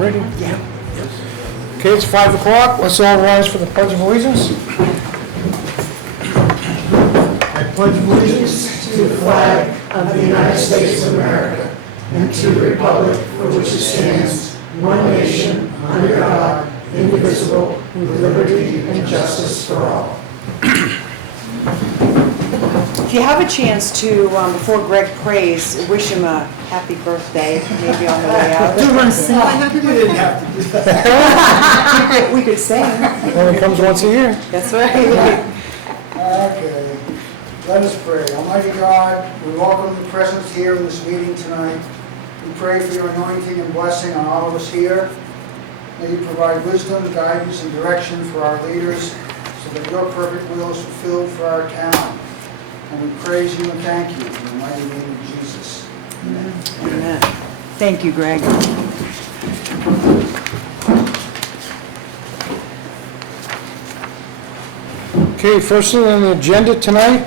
ready? Yeah. Okay, it's 5 o'clock. Let's all rise for the Pledge of Allegiance. I pledge allegiance to the flag of the United States of America and to the republic for which it stands, one nation, under God, indivisible, with liberty and justice for all. If you have a chance to, before Greg prays, wish him a happy birthday, maybe on the way out. Do you want to sing my happy birthday? didn't have to do that. We could sing. only comes once a year. That's right. Okay, let us pray. Almighty God, we welcome your presence here in this meeting tonight. We pray for your anointing and blessing on all of us here. May you provide wisdom, guidance, and direction for our leaders so that your perfect will is fulfilled for our town. And we praise you and thank you in the mighty name of Jesus. Amen. Amen. Thank you, Greg. Okay, first thing on the agenda tonight.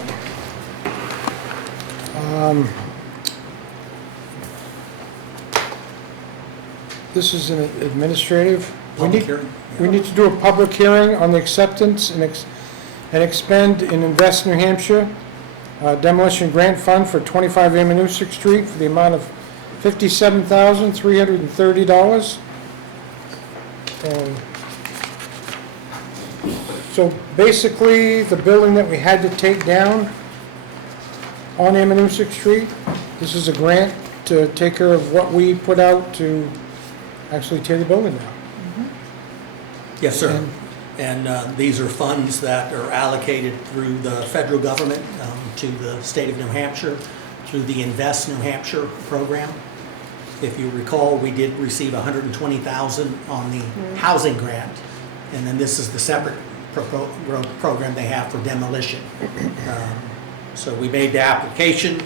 This is an administrative. Public hearing. We need to do a public hearing on the acceptance and expend and invest New Hampshire demolition grant fund for 25 Ammonoosuc Street for the amount of $57,330. And so basically, the building that we had to take down on Ammonoosuc Street, this is a grant to take care of what we put out to actually tear the building down. Yes, sir. And these are funds that are allocated through the federal government to the state of New Hampshire through the Invest New Hampshire program. If you recall, we did receive $120,000 on the housing grant, and then this is the separate program they have for demolition. So we made the application,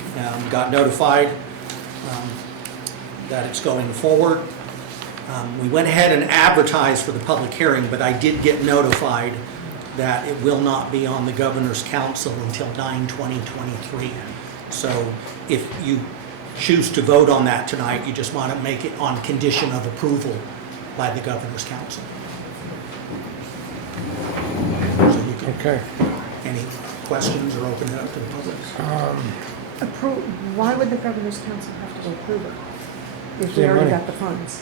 got notified that it's going forward. We went ahead and advertised for the public hearing, but I did get notified that it will not be on the Governor's Council until 9/20/23. So if you choose to vote on that tonight, you just want to make it on condition of approval by the Governor's Council. So you can, Okay. any questions or open it up to the public? Why would the Governor's Council have to approve it if we Yeah, already money. got the funds?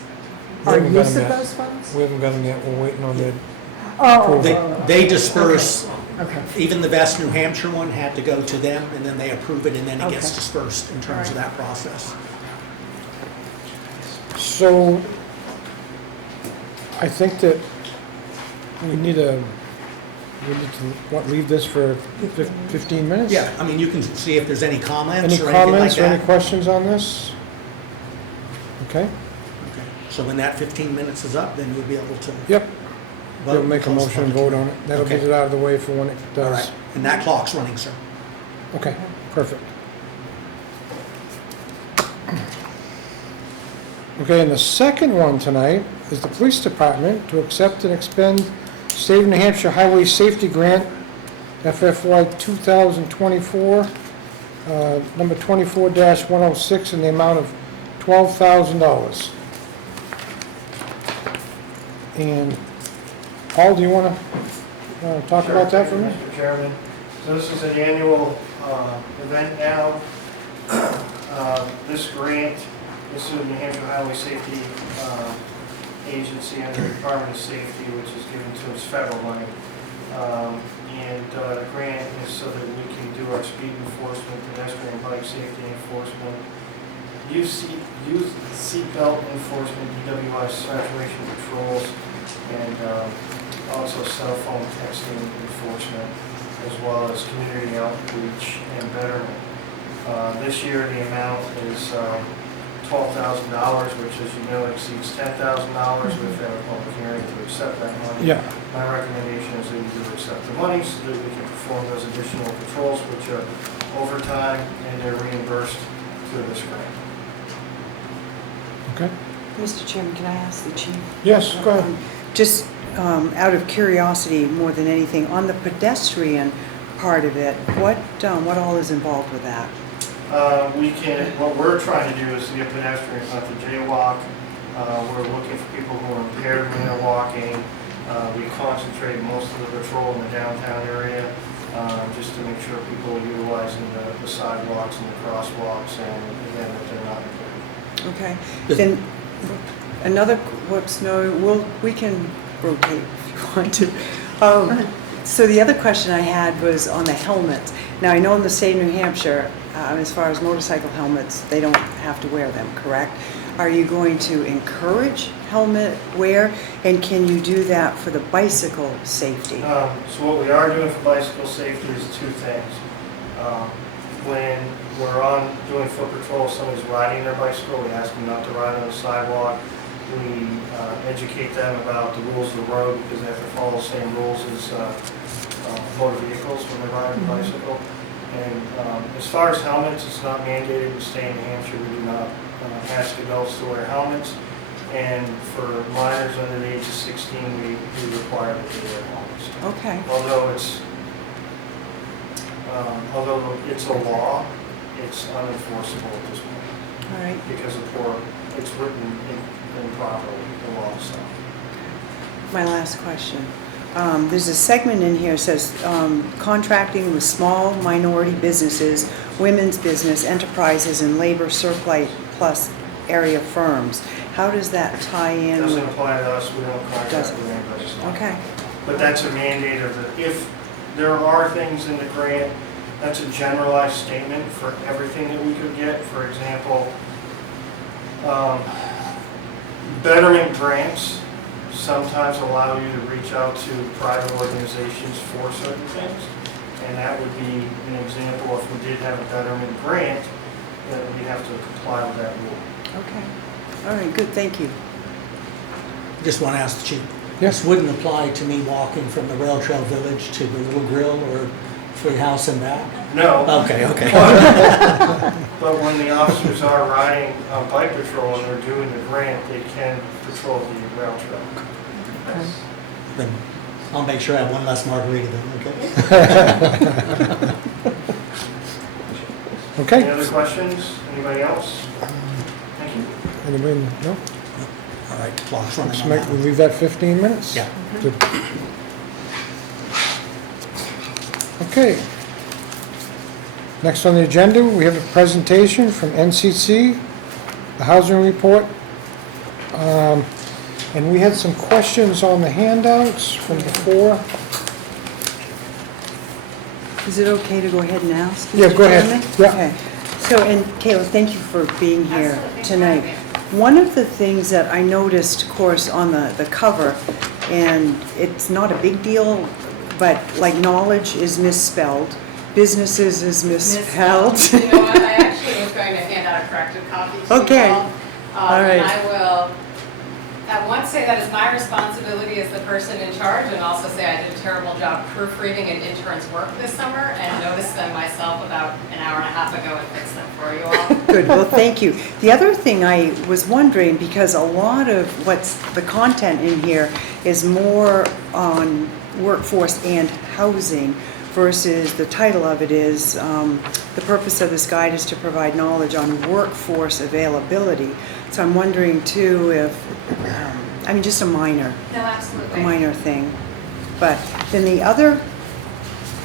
We Our haven't got use them of yet. those funds? We haven't got them yet. We're waiting on the, Oh. They disperse, Okay. even the Vest New Hampshire one had to go to them, and then they approve it, and then it gets Okay. dispersed in terms of All right. that process. so I think that we need to, leave this for 15 minutes? Yeah, I mean, you can see if there's any comments Any or anything like comments or any that. questions on this? Okay, Okay. So when that 15 minutes is up, then you'll be able to yep. vote. We'll make a close the motion and public vote on it. That'll Okay. get it out of the way for when it hearing. All does. right, and that clock's running, sir. Okay, perfect. Okay, and the second one tonight is the police department to accept and expend State of New Hampshire Highway Safety Grant, FFY 2024, number 24-106, in the amount of $12,000. And Paul, do you want to talk about that for me? Mr. Chairman. So this is an annual event now. This grant, this is the New Hampshire Highway Safety Agency under the Department of Safety, which is given to us federal money. And the grant is so that we can do our speed enforcement, pedestrian bike safety enforcement, youth seatbelt enforcement, DWI saturation patrols, and also cell phone texting enforcement, as well as community outreach and betterment. This year the amount is $12,000, which, as you know, exceeds $10,000. We've had a public hearing to accept that money. Yeah. My recommendation is that you do accept the money so that we can perform those additional patrols, which are overtime, and they're reimbursed through this grant. Okay. Mr. Chairman, can I ask the chief? Yes, go ahead. Just out of curiosity more than anything, on the pedestrian part of it, what all is involved with that? What we're trying to do is to get pedestrians not to jaywalk, We're looking for people who are impaired when they're walking. We concentrate most of the patrol in the downtown area, just to make sure people are utilizing the sidewalks and the crosswalks, and again, that they're not impaired. Okay, then another, whoops, no, we can rotate if you want to. So the other question I had was on the helmets. Now, I know in the state of New Hampshire, as far as motorcycle helmets, they don't have to wear them, correct? Are you going to encourage helmet wear, and can you do that for the bicycle safety? So what we are doing for bicycle safety is two things. When we're on doing foot patrol, if somebody's riding their bicycle, we ask them not to ride on the sidewalk. We educate them about the rules of the road, because they have to follow the same rules as motor vehicles when they ride a bicycle. And as far as helmets, it's not mandated in the state of New Hampshire. We do not ask adults to wear helmets. And for minors under the age of 16, we require that they wear helmets. Okay, Although it's a law, it's unenforceable at this point all right. because it's written improperly, the law itself. My last question. There's a segment in here that says contracting with small minority businesses, women's business, enterprises, and labor surplus area firms. How does that tie It in? doesn't apply to us, we don't contract Doesn't. with anybody. Okay, But that's a mandate of if there are things in the grant, that's a generalized statement for everything that we could get. For example, betterment grants sometimes allow you to reach out to private organizations for certain things. And that would be an example if we did have a betterment grant, then we'd have to comply with that rule. okay. All right, good, thank you. Just want to ask the chief. Yes. This wouldn't apply to me walking from the Rail Trail Village to the Little Grill or Free House and back? No. Okay. But when the officers are riding on bike patrol and they're doing the grant, they can patrol the rail trail. Then I'll make sure I have one less margarita then, okay? Okay. Any other questions? Anybody else? Thank you. Anybody, no? All right, clock's running Let's on make, that we one. leave that 15 minutes? Yeah. Good. Okay. Next on the agenda, we have a presentation from NCC, the housing report. And we had some questions on the handouts from before. Is it okay to go ahead and ask? Yeah, Mr. go ahead. Chairman? Yeah. Okay. So, and Kayla, thank you for being here Absolutely. tonight. One of the things that I noticed, of course, on the cover, and it's not a big deal, but like knowledge is misspelled, businesses is misspelled. You know what, I actually was going to hand out a corrected copy to Okay. you all. All right. And I will at once say that it's my responsibility as the person in charge, and also say I did a terrible job proofreading an intern's work this summer, and noticed them myself about an hour and a half ago and fixed them for you all. Good, well, thank you. The other thing I was wondering, because a lot of what's the content in here is more on workforce and housing versus the title of it is, the purpose of this guide is to provide knowledge on workforce availability. So I'm wondering too if, I mean, just a minor No, absolutely. thing. But then the other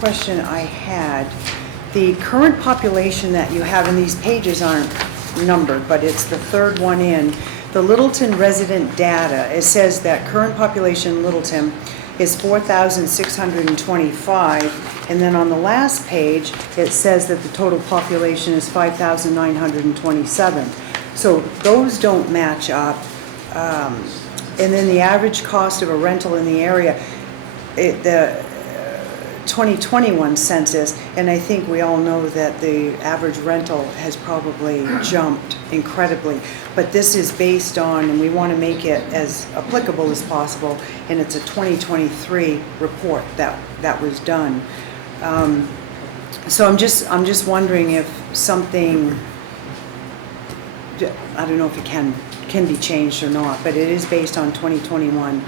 question I had, the current population that you have, and these pages aren't numbered, but it's the third one in, the Littleton resident data, it says that current population in Littleton is 4,625, and then on the last page, it says that the total population is 5,927. So those don't match up. And then the average cost of a rental in the area, the 2021 census, and I think we all know that the average rental has probably jumped incredibly. But this is based on, and we want to make it as applicable as possible, and it's a 2023 report that was done. So I'm just wondering if something, I don't know if it can be changed or not, but it is based on 2021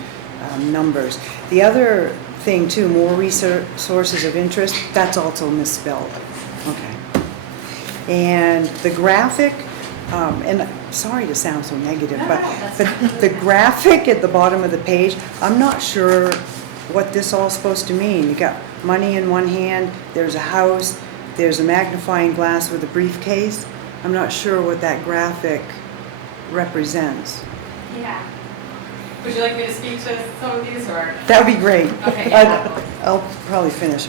numbers. The other thing too, more research sources of interest, that's also misspelled. Okay. And the graphic And sorry to sound so negative, No, but no, that's the graphic at the bottom of the page, I'm not sure what this all's supposed to mean. You got money in one hand, there's a house, there's a magnifying glass with a briefcase. I'm not sure what that graphic represents. Yeah. Would you like me to speak to some of these, or? That would be great. Okay, yeah. I'll probably finish.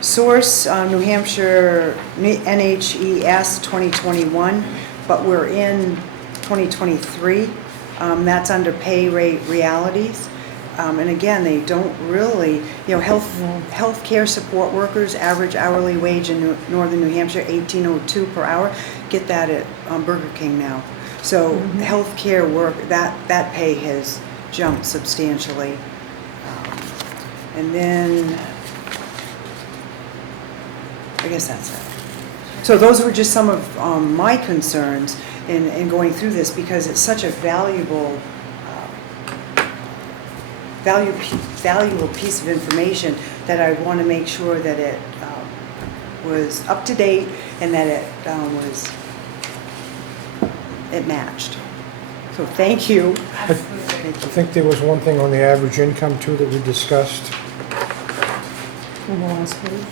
Source, New Hampshire NHES 2021, but we're in 2023. That's under pay rate realities. And again, they don't really, healthcare support workers, average hourly wage in northern New Hampshire, $18.02 per hour. Get that at Burger King now. So healthcare work, that pay has jumped substantially. And then, I guess that's it. So those were just some of my concerns in going through this, because it's such a valuable piece of information that I want to make sure that it was up to date and that it matched. So thank you. Absolutely. I think there was one thing on the average income too that we discussed. On the last page.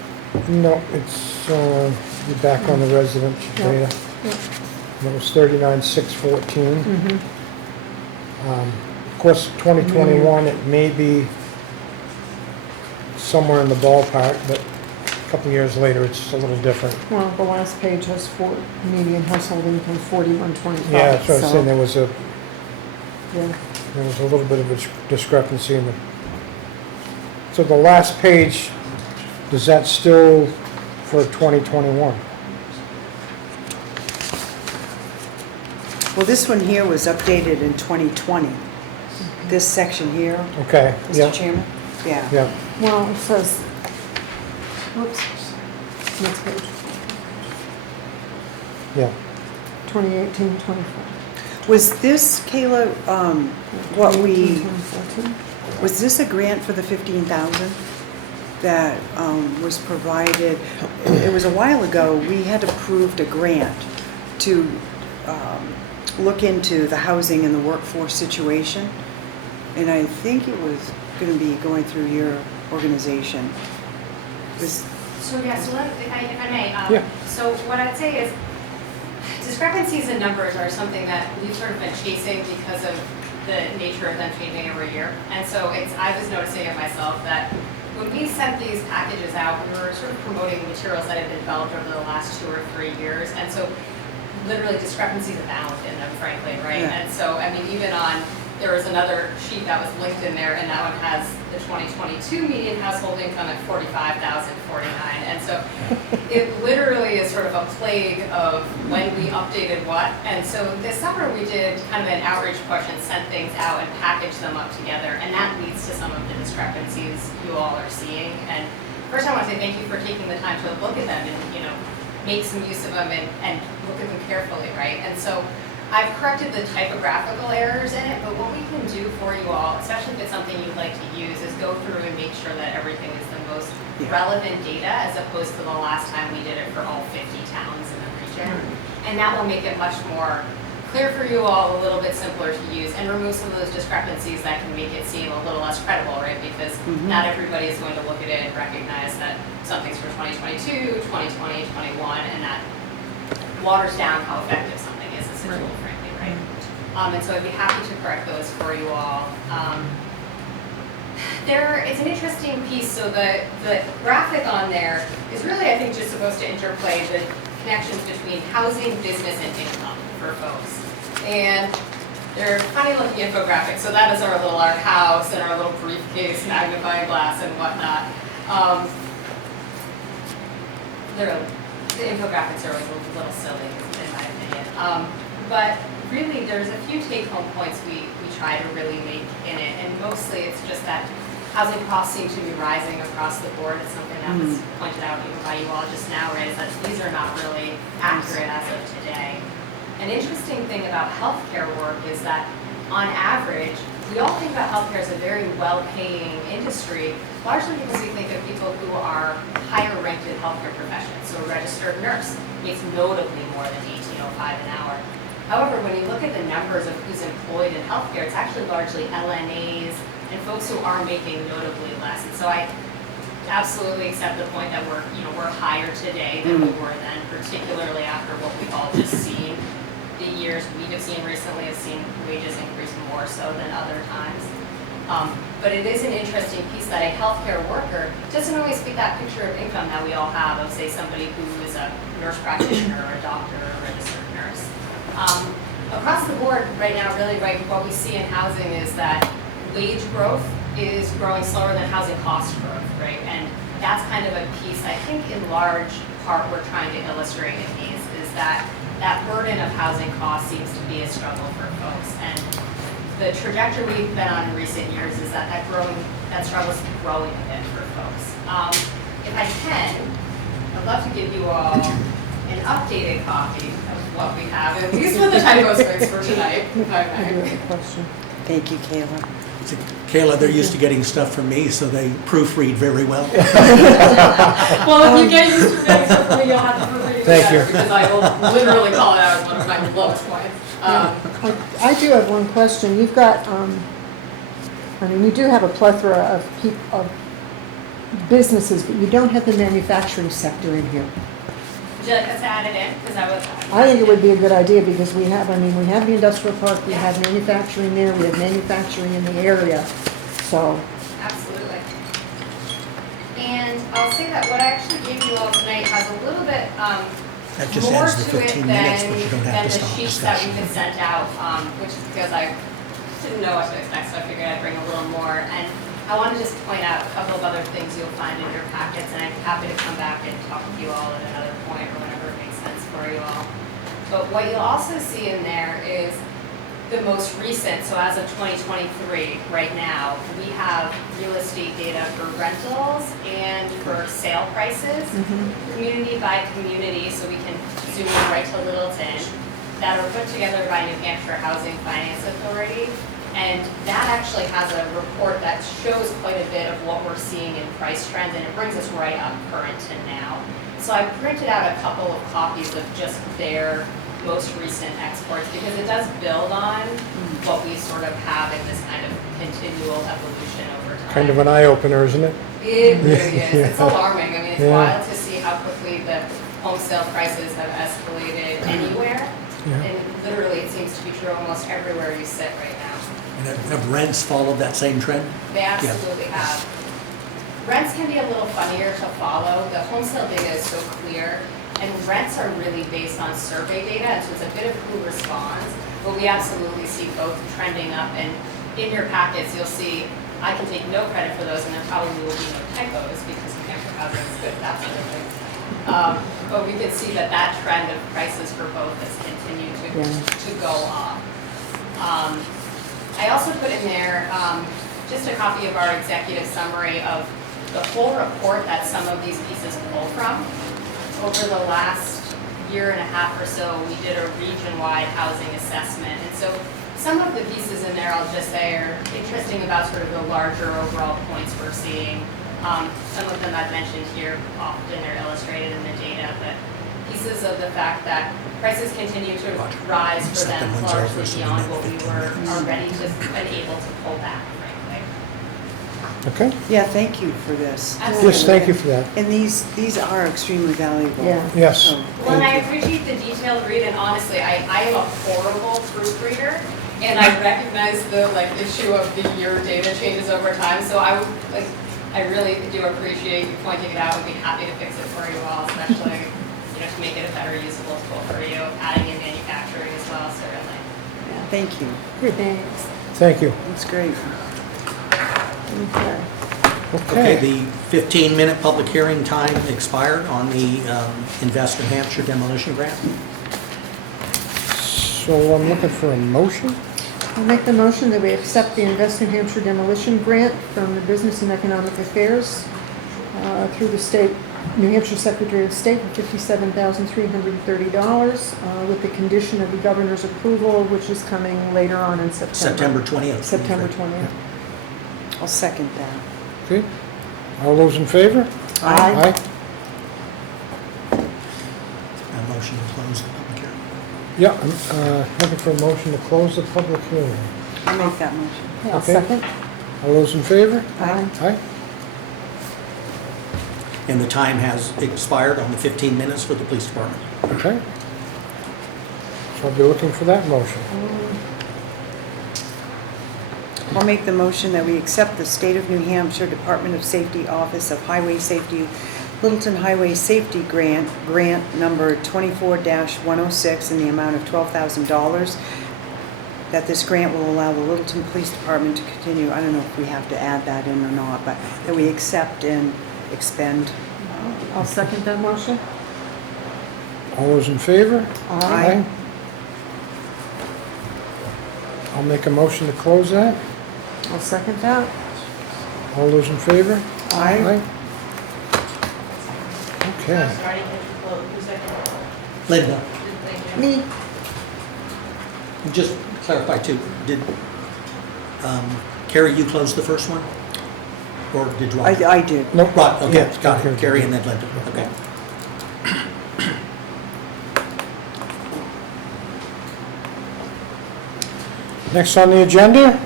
No, it's, you're back on the residential data. Yep. And it was 39,614. Mhm. Of course, 2021, it may be somewhere in the ballpark, but a couple of years later, it's a little different. Well, the last page has median household income 4125. Yeah, that's what I was so, saying, there was a yeah. little bit of a discrepancy in the, so the last page, does that still for 2021? Well, this one here was updated in 2020. This section here, Okay, yeah, Mr. Chairman? Yeah. yeah. Well, it says, whoops, next page, Yeah. 2018, 24. Was this, Kayla, what 2018, we, 2014? was this a grant for the 15,000 that was provided? It was a while ago, we had approved a grant to look into the housing and the workforce situation. And I think it was going to be going through your organization. So yeah, so if I may, Yeah. so what I'd say is discrepancies in numbers are something that we've sort of been chasing because of the nature of them changing every year. And so I was noticing it myself that when we sent these packages out, we were sort of promoting materials that had been developed over the last 2 or 3 years. And so literally discrepancies abound in them, frankly, right? Yeah. And so, I mean, even there was another sheet that was linked in there, and that one has the 2022 median household income at $45,049. And so it literally is sort of a plague of when we updated what. And so this summer we did kind of an outreach push and sent things out and packaged them up together, and that leads to some of the discrepancies you all are seeing. And first I want to say thank you for taking the time to look at them and, make some use of them and look at them carefully, right? And so I've corrected the typographical errors in it, but what we can do for you all, especially if it's something you'd like to use, is go through and make sure that everything is the most relevant data as opposed to the last time we did it for all 50 towns in the region. And that will make it much more clear for you all, a little bit simpler to use, and remove some of those discrepancies that can make it seem a little less credible, right? Because not everybody is going to look at it and recognize that something's for 2022, 2020, 21, and that waters down how effective something is as a tool, frankly, right? And so I'd be happy to correct those for you all. It's an interesting piece, so the graphic on there is really, I think, just supposed to interplay the connections between housing, business, and income for folks. And they're funny looking infographics, so that is our house and our little briefcase, magnifying glass and whatnot. The infographics are always a little silly, in my opinion. But really, there's a few take-home points we try to really make in it, and mostly it's just that housing costs seem to be rising across the board. It's something that was pointed out even by you all just now, right, is that these are not really accurate as of today. An interesting thing about healthcare work is that, on average, we all think about healthcare as a very well-paying industry, largely because we think of people who are higher-ranked in healthcare professions. So a registered nurse makes notably more than $18.05 an hour. However, when you look at the numbers of who's employed in healthcare, it's actually largely LNAs and folks who are making notably less. And so I absolutely accept the point that we're higher today than we were then, particularly after what we've all just seen. The years we have seen recently have seen wages increase more so than other times. But it is an interesting piece that a healthcare worker doesn't always fit that picture of income that we all have of, say, somebody who is a nurse practitioner or a doctor or a registered nurse. Across the board right now, really, right, what we see in housing is that wage growth is growing slower than housing cost growth, right? And that's kind of a piece, I think, in large part we're trying to illustrate in these, is that burden of housing costs seems to be a struggle for folks. And the trajectory we've been on in recent years is that struggle is growing a bit for folks. If I can, I'd love to give you all an updated copy of what we have. And these were the typos fixed for tonight, if I I do may. have a question. Thank you, Kayla. Kayla, they're used to getting stuff from me, so they proofread very well. Well, if you get used to getting stuff from me, you'll have to proofread it Thank better, you. because I will literally call it out as one of my lowest points. I do have one question. You've got, you do have a plethora of businesses, but you don't have the manufacturing sector in here. Would you like us to add it in? Because I think it would be a good idea because we have the industrial park, we have manufacturing there, we have manufacturing in the area, so. Absolutely. And I'll say that what I actually gave you all tonight has a little bit That just more adds the to it 15 minutes, but you don't than have to the stop sheets that we discussion. had sent out, which is because I didn't know what to expect, so I figured I'd bring a little more. And I want to just point out a couple of other things you'll find in your packets, and I'm happy to come back and talk with you all at another point or whenever it makes sense for you all. But what you'll also see in there is the most recent, so as of 2023, right now, we have real estate data for rentals and for sale prices, community by community, so we can zoom in right to Littleton, that are put together by New Hampshire Housing Finance Authority. And that actually has a report that shows quite a bit of what we're seeing in price trends, and it brings us right up current to now. So I printed out a couple of copies of just their most recent exports, because it does build on what we sort of have in this kind of continual evolution over time. Kind of an eye-opener, isn't it? It really is. Yeah. It's alarming. I mean, it's Yeah. wild to see how quickly the home sale prices have escalated anywhere. Yeah. And literally, it seems to be true almost everywhere you sit right now. And have rents followed that same trend? They absolutely have. Rents can be a little funnier to follow. The home sale data is so clear, and rents are really based on survey data, and so it's a bit of who responds. But we absolutely see both trending up, and in your packets, you'll see, I can take no credit for those, and there probably will be no typos, because New Hampshire Housing is good at that sort of thing. But we can see that trend of prices for both has continued to go up. I also put in there just a copy of our executive summary of the whole report that some of these pieces pull from. Over the last year and a half or so, we did a region-wide housing assessment. And so some of the pieces in there, I'll just say, are interesting about sort of the larger overall points we're seeing. Some of them I've mentioned here, often they're illustrated in the data, but pieces of the fact that prices continue to rise for them largely beyond what we were already just able to pull back, frankly. Okay? Yeah, thank you for this. Absolutely. Yes, thank you for that. And these are extremely valuable. Yeah. Yes. So, Well, and I thank you. appreciate the detailed read, and honestly, I am a horrible proofreader, and I recognize the issue of the year data changes over time, so I really do appreciate you pointing it out. I'd be happy to fix it for you all, especially, to make it a better usable tool for you, adding in manufacturing as well, certainly. Yeah, thank you. Thanks. Thank you. That's great. Okay. Okay, the 15-minute public hearing time expired on the Invest New Hampshire demolition grant. So I'm looking for a motion. I'll make the motion that we accept the Invest New Hampshire demolition grant from the Business and Economic Affairs through the state, New Hampshire Secretary of State for $57,330 with the condition of the governor's approval, which is coming later on in September 20th. September 20th. I'll second that. Okay. All those in favor? Aye. A motion to close the public hearing. Yeah, I'm looking for a motion to close the public hearing. I'll make that motion. Okay, I'll Okay. second. All those in favor? Aye. Aye. And the time has expired on the 15 minutes for the police department. Okay. So I'll be looking for that motion. I'll make the motion that we accept the State of New Hampshire Department of Safety Office of Highway Safety Littleton Highway Safety Grant number 24-106 in the amount of $12,000. That this grant will allow the Littleton Police Department to continue, I don't know if we have to add that in or not, but that we accept and expend. I'll second that motion. All those in favor? Aye. I'll make a motion to close that. I'll second that. All those in favor? Aye. Okay. Linda, Me. just clarify too, did, Carrie, you close the first one? Or did Roger? I did. Nope. Right, okay, Yeah, got okay. it, Carrie and then Linda, okay. Next on the agenda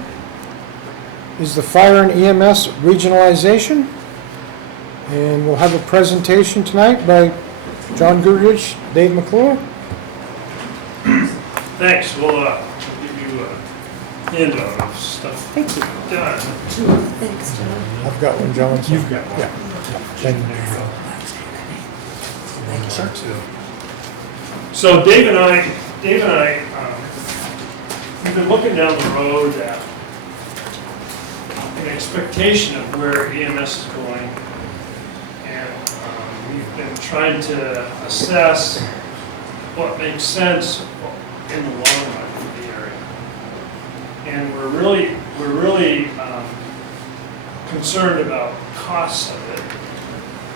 is the fire and EMS regionalization. And we'll have a presentation tonight by John Goodrich, Dave McClure. Thanks, we'll give you a handout of stuff Thank you. done. Thanks, John. I've got one, John. so- You've got one. Yeah. Thank you. Thank you, sir. So Dave and I, we've been looking down the road at an expectation of where EMS is going. And we've been trying to assess what makes sense in the long run for the area. And we're really concerned about costs of it,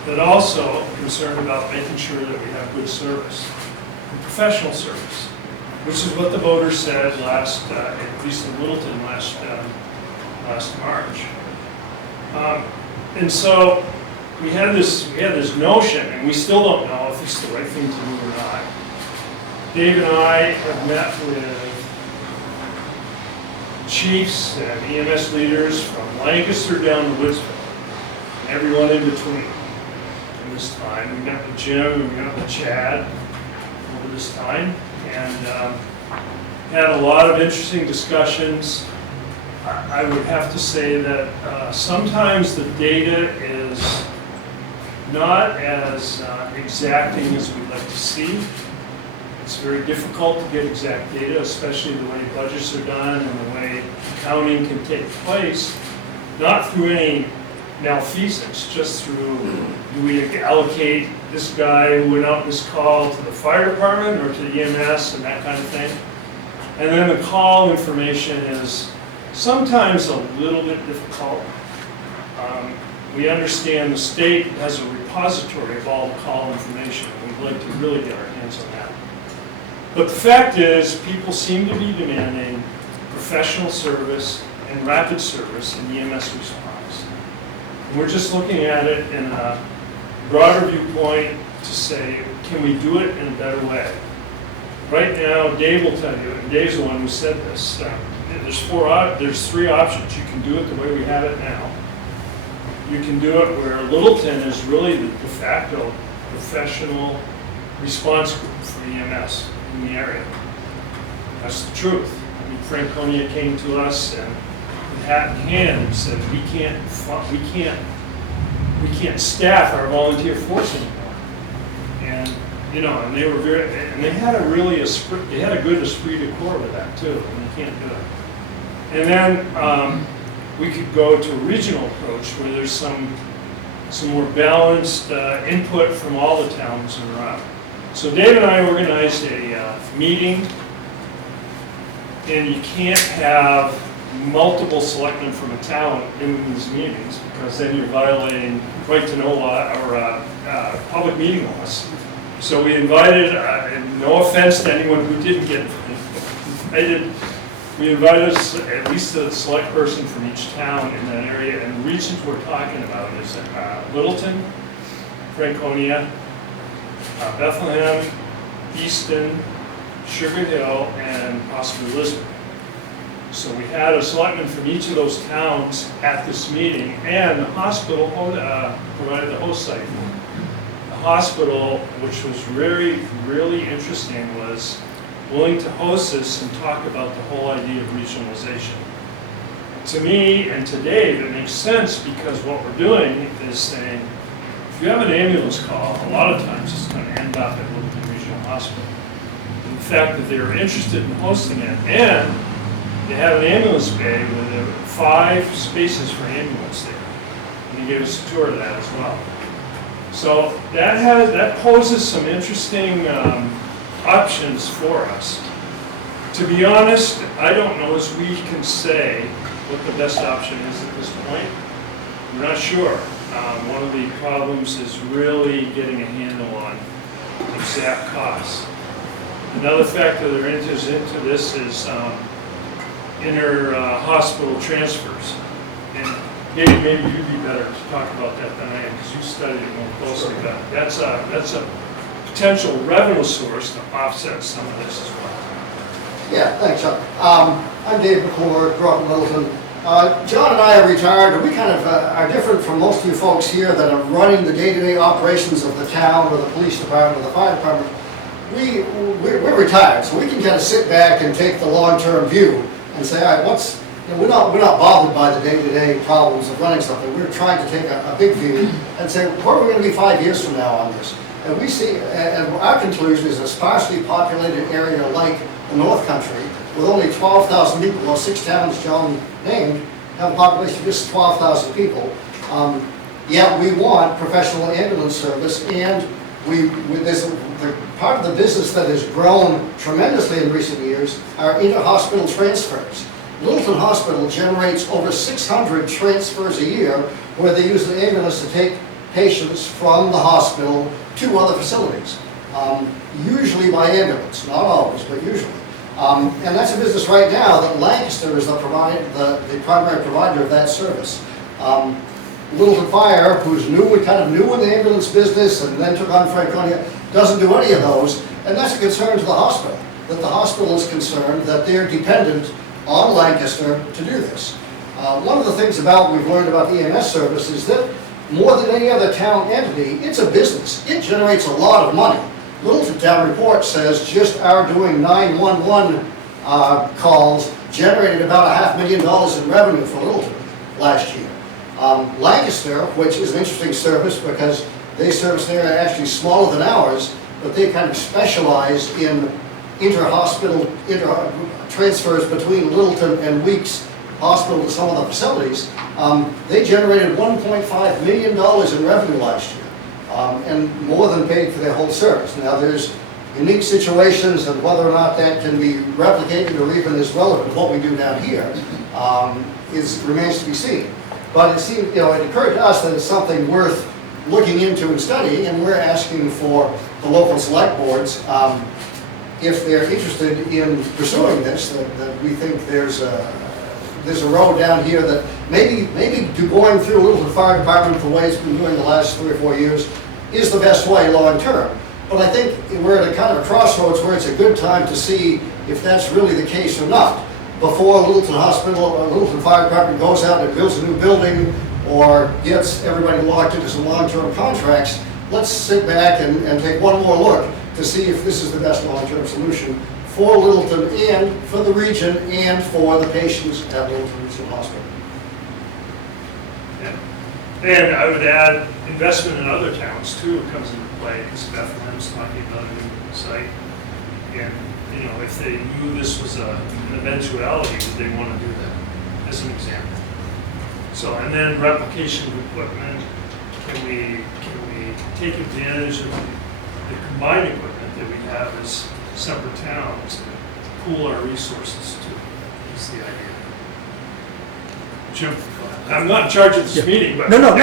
but also concerned about making sure that we have good service, and professional service, which is what the voters said last, at least in Littleton last March. And so we had this notion, and we still don't know if it's the right thing to do or not. Dave and I have met with chiefs and EMS leaders from Lancaster down to Woodsville, and everyone in between. In this time, we met with Jim, we met with Chad over this time, and had a lot of interesting discussions. I would have to say that sometimes the data is not as exacting as we'd like to see. It's very difficult to get exact data, especially the way budgets are done and the way accounting can take place, not through any malfeasance, just through, do we allocate this guy who went out this call to the fire department or to EMS and that kind of thing. And then the call information is sometimes a little bit difficult. We understand the state has a repository of all the call information. We'd like to really get our hands on that. But the fact is, people seem to be demanding professional service and rapid service in EMS response. And we're just looking at it in a broader viewpoint to say, can we do it in a better way? Right now, Dave will tell you, and Dave's the one who said this, there's three options. You can do it the way we have it now. You can do it where Littleton is really the de facto professional response group for EMS in the area. That's the truth. I mean, Franconia came to us and with hat in hand and said, we can't staff our volunteer force anymore. And and they were they had a good esprit de corps with that too, and they can't do it. And then we could go to a regional approach where there's some more balanced input from all the towns around. So Dave and I organized a meeting, and you can't have multiple selectmen from a town in these meetings because then you're violating right to know law or public meeting laws. So we invited, and no offense to anyone who didn't get invited, we invited at least a select person from each town in that area, and the regions we're talking about is Littleton, Franconia, Bethlehem, Easton, Sugar Hill, and possibly Lisbon. So we had a selectman from each of those towns at this meeting, and the hospital provided the host site. The hospital, which was really interesting, was willing to host this and talk about the whole idea of regionalization. To me and to Dave, it makes sense because what we're doing is saying, if you have an ambulance call, a lot of times it's going to end up at Littleton Regional Hospital. The fact that they were interested in hosting it, and they have an ambulance bay with 5 spaces for ambulance there. And he gave us a tour of that as well. So that poses some interesting options for us. To be honest, I don't know as we can say what the best option is at this point. We're not sure. One of the problems is really getting a handle on exact costs. Another factor that enters into this is inter-hospital transfers. And Dave, maybe you'd be better to talk about that than I am, because you studied it more closely. But that's a potential revenue source to offset some of this as well. Yeah, thanks, Chuck. I'm Dave McClure, grew up in Littleton. John and I are retired, and we kind of are different from most of you folks here that are running the day-to-day operations of the town or the police department or the fire department. We're retired, so we can kind of sit back and take the long-term view and say, all right, we're not bothered by the day-to-day problems of running something. We're trying to take a big view and say, where are we going to be 5 years from now on this? And we see, and our conclusion is a sparsely populated area like the North Country, with only 12,000 people, or 6 towns John named, have a population of just 12,000 people. Yet we want professional ambulance service, and there's the part of the business that has grown tremendously in recent years are inter-hospital transfers. Littleton Hospital generates over 600 transfers a year where they use the ambulance to take patients from the hospital to other facilities, usually by ambulance, not always, but usually. And that's a business right now that Lancaster is the primary provider of that service. Littleton Fire, who's kind of new in the ambulance business and then took on Franconia, doesn't do any of those, and that's a concern to the hospital, that the hospital is concerned that they're dependent on Lancaster to do this. One of the things we've learned about the EMS service is that more than any other town entity, it's a business. It generates a lot of money. Littleton Town Report says just our doing 911 calls generated about $500,000 in revenue for Littleton last year. Lancaster, which is an interesting service because they service an area actually smaller than ours, but they kind of specialize in inter-hospital transfers between Littleton and Weeks Hospital to some of the facilities. They generated $1.5 million in revenue last year. And more than paid for their whole service. Now there's unique situations, and whether or not that can be replicated or even is relevant to what we do down here remains to be seen. But it seemed, it occurred to us that it's something worth looking into and studying, and we're asking for the local select boards, if they're interested in pursuing this, that we think there's a road down here that maybe going through Littleton Fire Department the way it's been doing the last 3 or 4 years is the best way long term. But I think we're at a kind of a crossroads where it's a good time to see if that's really the case or not. Before Littleton Hospital or Littleton Fire Department goes out and builds a new building or gets everybody locked into some long-term contracts, let's sit back and take one more look to see if this is the best long-term solution for Littleton and for the region and for the patients at Littleton Regional Hospital. Yeah. And I would add investment in other towns too comes into play, because Bethlehem's talking about a new site. And, if they knew this was an eventuality, would they want to do that, as an example? So, and then replication of equipment, can we take advantage of the combined equipment that we have as separate towns and pool our resources to, is the idea. Jim, I'm not in charge of this meeting, but... No.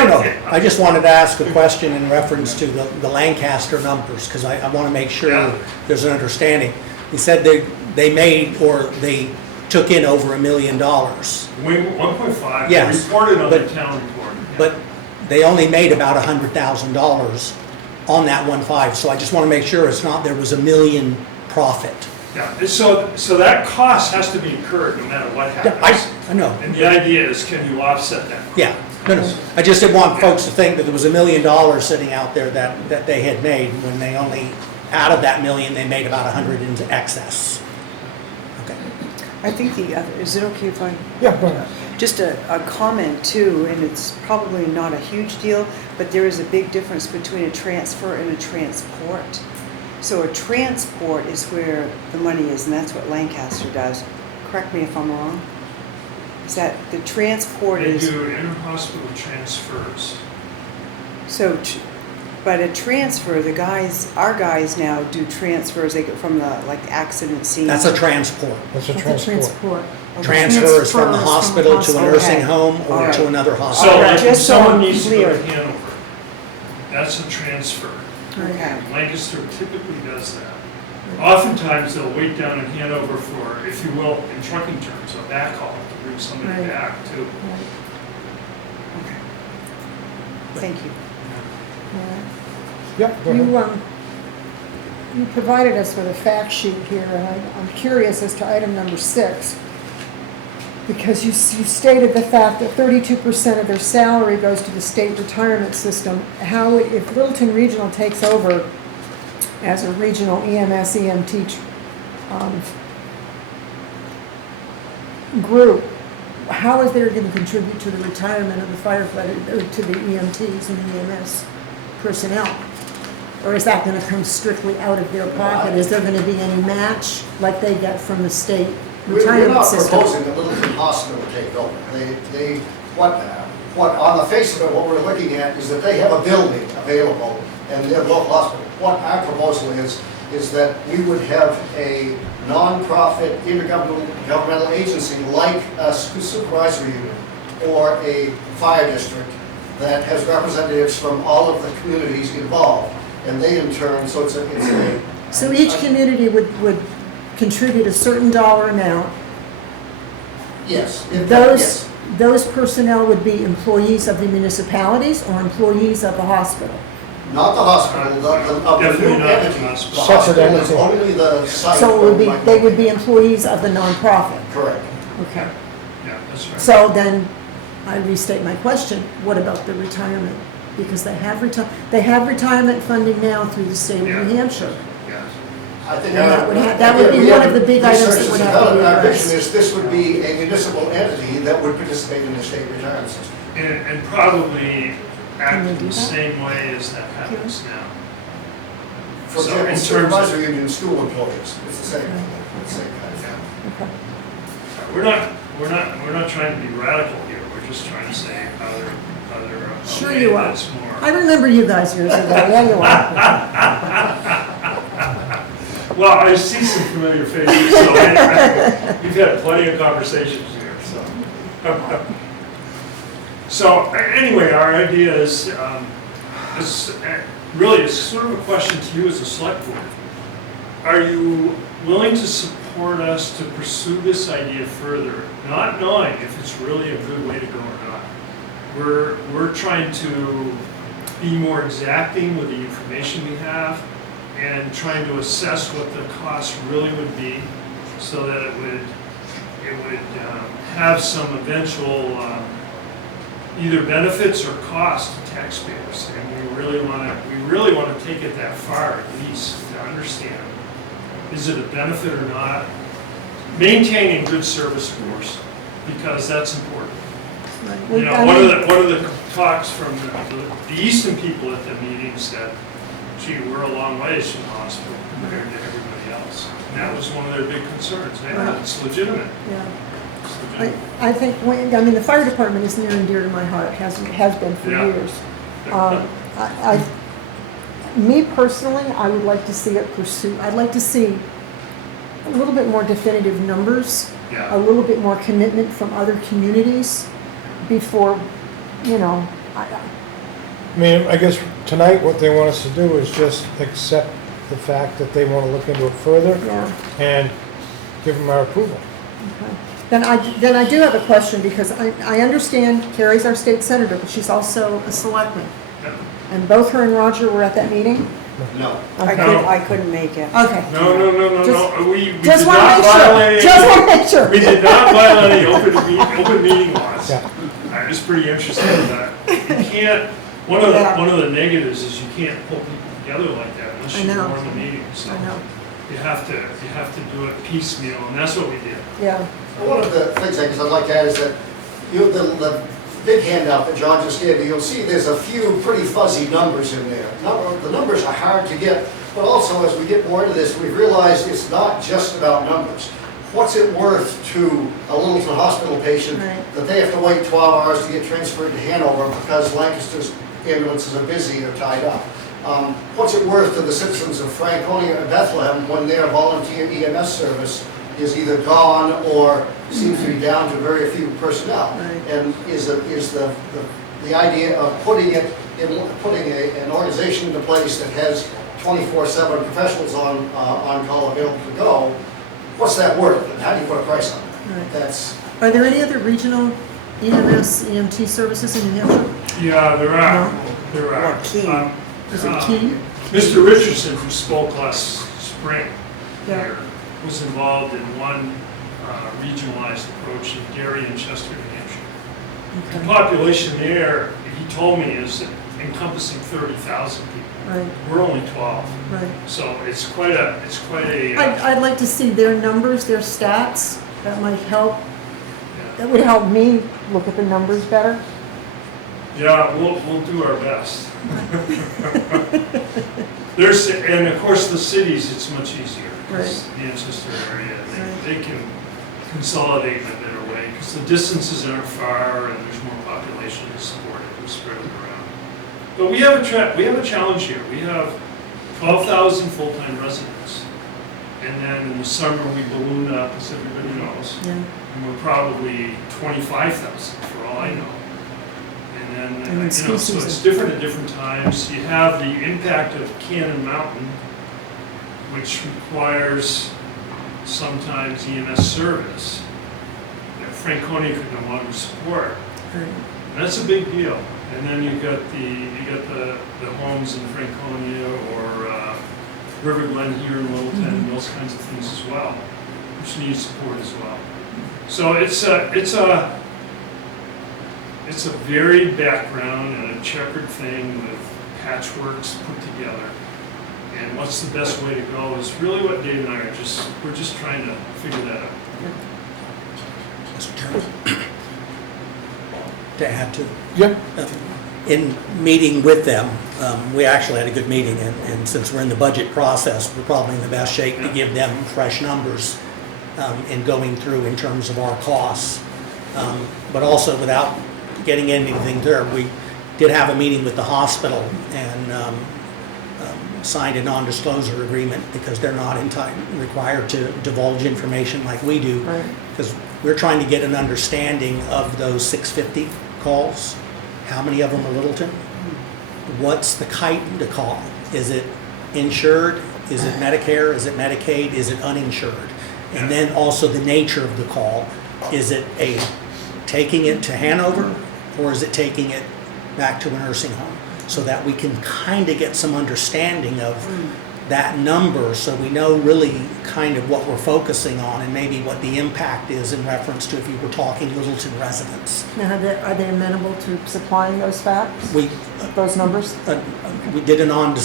I just wanted to ask a question in reference to the Lancaster numbers, because I want to make sure there's an understanding. He said they took in over $1 million. 1.5, Yes, reported on the town report. But they only made about $100,000 on that 1.5, so I just want to make sure there was $1 million profit. Yeah, so that cost has to be incurred no matter what Yeah, happens. I know. And the idea is, can you offset that? Yeah, no. I just didn't want folks to think that there was $1 million sitting out there that they had made when they only, out of that million, they made about 100 into excess. Okay. I think the other, is it okay if I? Yeah, go ahead. Just a comment too, and it's probably not a huge deal, but there is a big difference between a transfer and a transport. So a transport is where the money is, and that's what Lancaster does. Correct me if I'm wrong. Is that the transport They is, do inter-hospital transfers. so, but a transfer, our guys now do transfers, they get from the, like, accident scene. That's a transport. That's a That's a transport. transport. Transfer is from the hospital to a hospital. nursing Okay. home or Alright. to another So hospital. like if Just so someone I'm needs to go to clear. Hanover, that's a transfer. Okay. Lancaster typically does that. Oftentimes, they'll wait down in Hanover for, if you will, in trucking terms, a backhaul to bring somebody Right. back too. Okay. Thank you. Yeah, go ahead. You provided us with a fact sheet here, and I'm curious as to item number 6. Because you stated the fact that 32% of their salary goes to the state retirement system. How, if Littleton Regional takes over as a regional EMS, EMT group, how is they going to contribute to the retirement of the firefighter, or to the EMTs and the EMS personnel? Or is that going to come strictly out of their pocket? Is there going to be any match like they get from the state We're retirement not system? proposing that Littleton Hospital take over. What, on the face of it, what we're looking at is that they have a building available and their local hospital. What our proposal is that we would have a non-profit intergovernmental agency like a supervisory unit or a fire district that has representatives from all of the communities involved. And they in turn, so it's a. So each community would contribute a certain dollar amount. Yes. Those, those personnel would be employees of the municipalities or employees of the hospital? Not the hospital, of the Definitely new not the entity. The hospital. Separate hospital is entity. only the site. So it would be, of- they would be employees of the nonprofit? Correct. Okay. Yeah, that's right. So then, I restate my question, what about the retirement? Because they have retirement funding now through the state of Yeah. New Hampshire. Yeah. I think And that would be one of the big items that would have to be Our addressed. vision is this would be a municipal entity that would participate in the state retirement system. And probably Can they act do in the that? same way as that happens now. For So example, in terms of- supervisory union school employees, it's the same kind of thing. Okay. We're not trying to be radical here, we're just trying to say other. Sure way you are. that's more- I remember you guys years ago, yeah you are. Well, I see some familiar faces, so we've had plenty of conversations here, so. So, anyway, our idea is really, it's sort of a question to you as a select board. Are you willing to support us to pursue this idea further, not knowing if it's really a good way to go or not? We're trying to be more exacting with the information we have and trying to assess what the cost really would be so that it would have some eventual either benefits or cost to taxpayers. And we really want to take it that far at least to understand, is it a benefit or not? Maintaining good service, of course, because that's important. You know, one of the talks from the Easton people at the meeting said, gee, we're a long ways from the hospital compared to everybody else. And that was one of their big concerns. Yeah, it's legitimate. Yeah. It's legitimate. I think, the fire department is near and dear to my heart, has been for Yeah. years. Me personally, I would like to see it pursued, I'd like to see a little bit more definitive numbers, a Yeah, little bit more commitment from other communities before, I mean, I guess tonight what they want us to do is just accept the fact that they want to look into it further yeah. and give them our approval. Okay. Then I do have a question, because I understand Carrie's our state senator, but she's also a selectman. yeah. And both her and Roger were at that meeting. No. I couldn't make it. Okay. No, we did Just not want to make violate. sure, just want to make sure. We did not violate any open meeting laws. Yeah. I'm just pretty interested in that. You can't, one of Yeah. the negatives is you can't pull people together like that unless I you know. warn the meeting. So I know, you have to do it piecemeal, and that's what we did. yeah. One of the things I guess I'd like to add is that the big handout that John just gave you, you'll see there's a few pretty fuzzy numbers in there. The numbers are hard to get, but also as we get more into this, we've realized it's not just about numbers. What's it worth to a Littleton hospital patient Right. that they have to wait 12 hours to get transferred to Hanover because Lancaster's ambulances are busy or tied up? What's it worth to the citizens of Franconia or Bethlehem when their volunteer EMS service is either gone or seems to be down to very few personnel? Right. And is the idea of putting an organization into place that has 24/7 professionals on call available to go, what's that worth? And how do you put a price on that? Right. That's, Are there any other regional EMS, EMT services in New Hampshire? Yeah, there are. No? There are. Or key. Is it key? Mr. Richardson, who spoke last spring Yeah. here, was involved in one regionalized approach in Gary and Chester, New Hampshire. The Okay, population there, he told me, is encompassing 30,000 people. right, We're only 12, right. so it's quite a. I'd like to see their numbers, their stats, that might help, Yeah. that would help me look at the numbers better. Yeah, we'll do our best. And of course, the cities, it's much easier. 'Cause the Manchester area, Right. they can consolidate in a better way, because the distances aren't far and there's more population to support it, we spread it around. But we have a challenge here. We have 12,000 full-time residents. And then in the summer, we balloon up, as everybody knows. Yeah, And we're probably 25,000 for all I know. And then, ski so it's season. different at different times. You have the impact of Cannon Mountain, which requires sometimes EMS service that Franconia could no longer support. right. And that's a big deal. And then you got the homes in Franconia or River Glen here in Littleton, and those kinds of things as well, which need support as well. So it's a varied background and a checkered thing with patchworks put together. And what's the best way to go is really what Dave and I we're just trying to figure that out. Mr. Chairman. To add to, Yeah, in meeting with them, we actually had a good meeting, and since we're in the budget process, we're probably in the best shape to give them fresh numbers in going through in terms of our costs. But also, without getting anything there, we did have a meeting with the hospital and signed a non-disclosure agreement because they're not required to divulge information like we do. Right. Because we're trying to get an understanding of those 650 calls. How many of them are Littleton? What's the kind of call? Is it insured? Is it Medicare? Is it Medicaid? Is it uninsured? And then also the nature of the call. Is it taking it to Hanover, or is it taking it back to a nursing home? So that we can kind of get some understanding of that number, so we know really kind of what we're focusing on and maybe what the impact is in reference to if you were talking Littleton residents. Now, are they amenable to supplying those facts, We those numbers? we did a an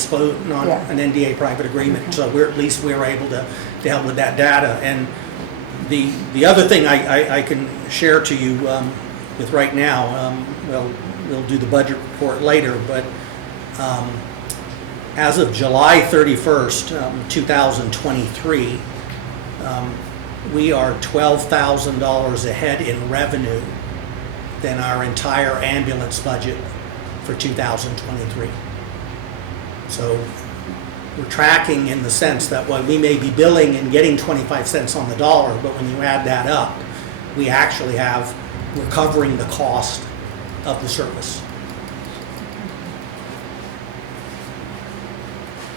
NDA private agreement, so at least we were able to help with that data. And the other thing I can share to you with right now, we'll do the budget report later, but as of July 31st, 2023, we are $12,000 ahead in revenue than our entire ambulance budget for 2023. So we're tracking in the sense that while we may be billing and getting 25 cents on the dollar, but when you add that up, we actually we're covering the cost of the service.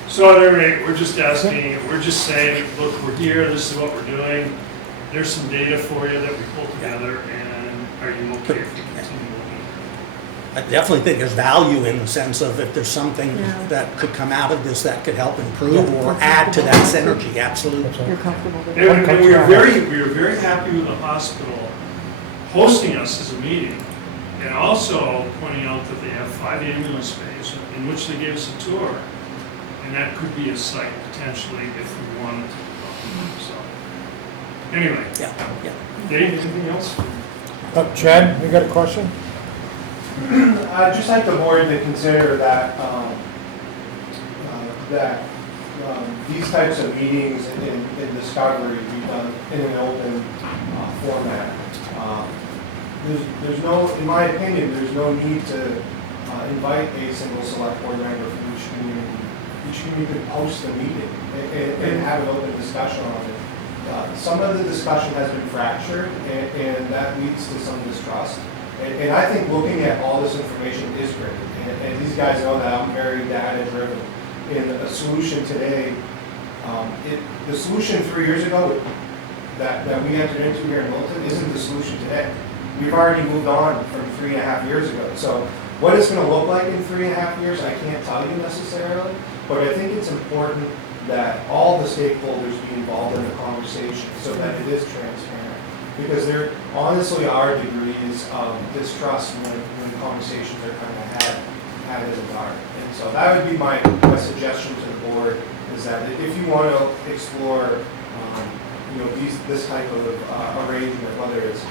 So at any rate, we're just saying, look, we're here, this is what we're doing. There's some data for you that we pulled together, and are you okay if we continue looking? I definitely think there's value in the sense of if there's something Yeah. that could come out of this that could help improve or add to that synergy, absolutely. You're comfortable with it? And we were very happy with the hospital hosting us as a meeting, and also pointing out that they have 5 ambulance bays in which they gave us a tour. And that could be a site potentially if we wanted to. So, anyway, Yeah, yeah. Dave, anything else? Chad, you got a question? I'd just like the board to consider that, these types of meetings in discovery be done in an open format. There's no, in my opinion, there's no need to invite a single select board member from each community. Each community could post a meeting and have an open discussion on it. Some of the discussion has been fractured, and that leads to some distrust. And I think looking at all this information is great. And these guys know that I'm very data driven. And a solution today, the solution 3 years ago that we entered into here in Littleton isn't the solution today. We've already moved on from 3.5 years ago. So what it's going to look like in 3.5 years, I can't tell you necessarily. But I think it's important that all the stakeholders be involved in the conversation so that it is transparent. Because there honestly are degrees of distrust when conversations are kind of had in the dark. And so that would be my suggestion to the board, is that if you want to explore, this type of arrangement, whether it's,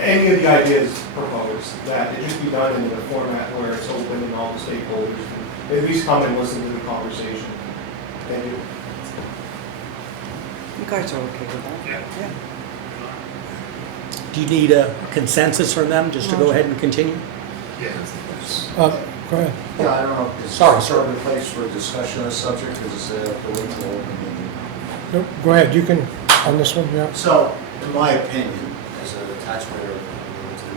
any of the ideas proposed, that it just be done in a format where it's open and all the stakeholders can at least come and listen to the conversation. Thank you. You guys are okay with that? Yeah. Do you need a consensus from them just to go ahead and continue? Yes. Go ahead. Yeah, I don't know if Sorry, it's sir. a place for discussion on the subject, because it's a political open meeting. Nope, go ahead, you can, on this one, yeah. So, in my opinion, as a taxpayer of Littleton,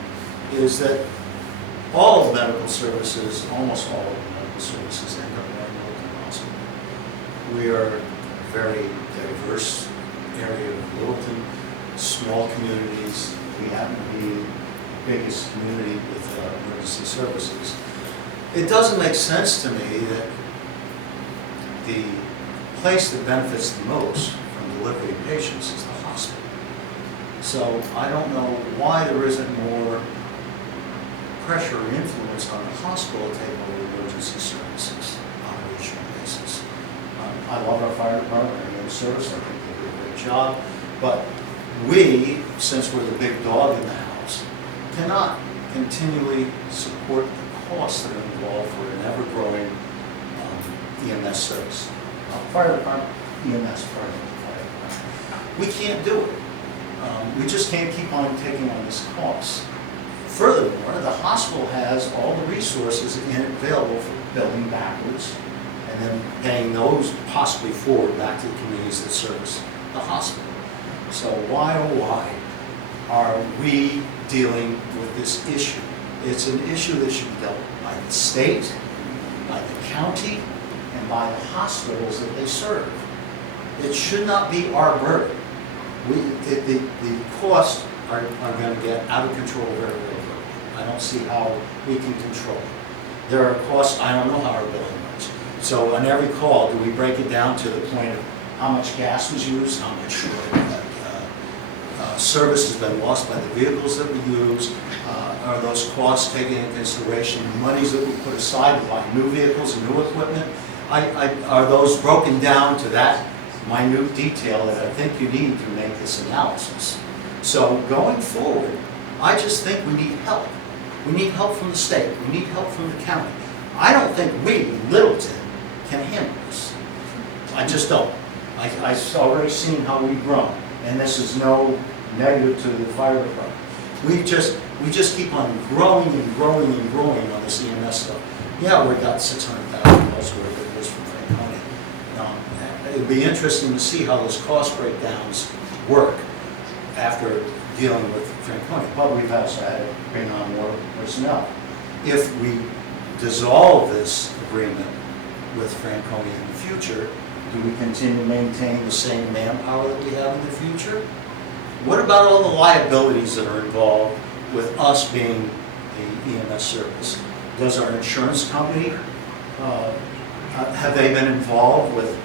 is that all of medical services, almost all of the medical services end up at Littleton Hospital. We are a very diverse area of Littleton, small communities. We happen to be the biggest community with emergency services. It doesn't make sense to me that the place that benefits the most from delivery of patients is the hospital. So I don't know why there isn't more pressure or influence on the hospital to take over emergency services on a regional basis. I love our fire department and their service. I think they do a great job. But we, since we're the big dog in the house, cannot continually support the costs that are involved for an ever-growing EMS service. Fire department, EMS, fire department. We can't do it. We just can't keep on taking on this cost. Furthermore, the hospital has all the resources available for billing backwards and then paying those possibly forward back to the communities that service the hospital. So why, oh why, are we dealing with this issue? It's an issue that should be dealt with by the state, by the county, and by the hospitals that they serve. It should not be our burden. The costs are going to get out of control very, very quickly. I don't see how we can control it. There are costs, I don't know how our billing works. So on every call, do we break it down to the point of how much gas was used, how much service has been lost by the vehicles that we use? Are those costs taken into consideration, the monies that we put aside to buy new vehicles and new equipment? Are those broken down to that minute detail that I think you need to make this analysis? So going forward, I just think we need help. We need help from the state. We need help from the county. I don't think we, Littleton, can handle this. I just don't. I've already seen how we've grown, and this is no negative to the fire department. We just keep on growing and growing and growing on this EMS stuff. Yeah, we got $600,000 worth of this from Frank County. It'd be interesting to see how those cost breakdowns work after dealing with Franconia. But we've also had to bring on more personnel. If we dissolve this agreement with Franconia in the future, do we continue to maintain the same manpower that we have in the future? What about all the liabilities that are involved with us being the EMS service. Does our insurance company, have they been involved with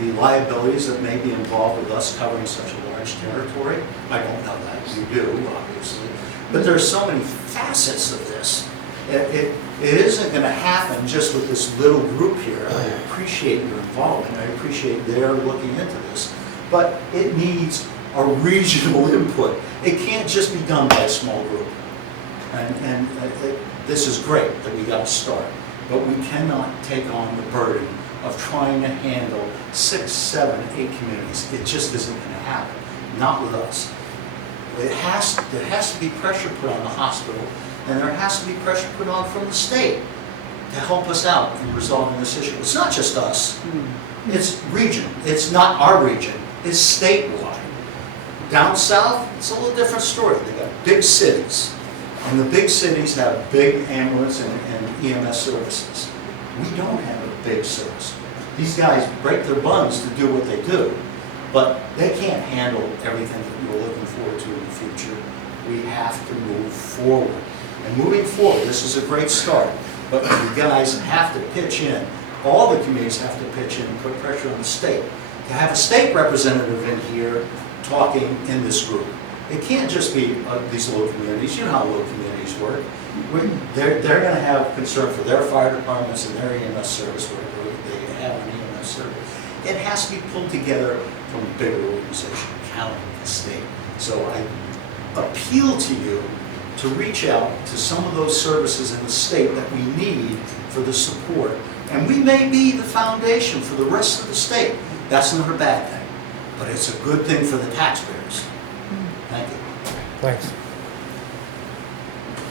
the liabilities that may be involved with us covering such a large territory? I don't know that. You do, obviously. But there's so many facets of this. It isn't going to happen just with this little group here. I appreciate your involvement. I appreciate their looking into this. But it needs a regional input. It can't just be done by a small group. And this is great that we got to start. But we cannot take on the burden of trying to handle 6, 7, 8 communities. It just isn't going to happen. Not with us. There has to be pressure put on the hospital, and there has to be pressure put on from the state to help us out in resolving this issue. It's not just us. It's region. It's not our region. It's statewide. Down south, it's a little different story. They got big cities, and the big cities have big ambulance and EMS services. We don't have a big service. These guys break their buns to do what they do, but they can't handle everything that we're looking forward to in the future. We have to move forward. And moving forward, this is a great start, but you guys have to pitch in. All the communities have to pitch in and put pressure on the state. To have a state representative in here talking in this group. It can't just be these little communities. You know how little communities work. They're going to have concern for their fire departments and their EMS service, wherever they have an EMS service. It has to be pulled together from a bigger organization, county, the state. So I appeal to you to reach out to some of those services in the state that we need for the support. And we may be the foundation for the rest of the state. That's not a bad thing, but it's a good thing for the taxpayers. Thank you. Thanks.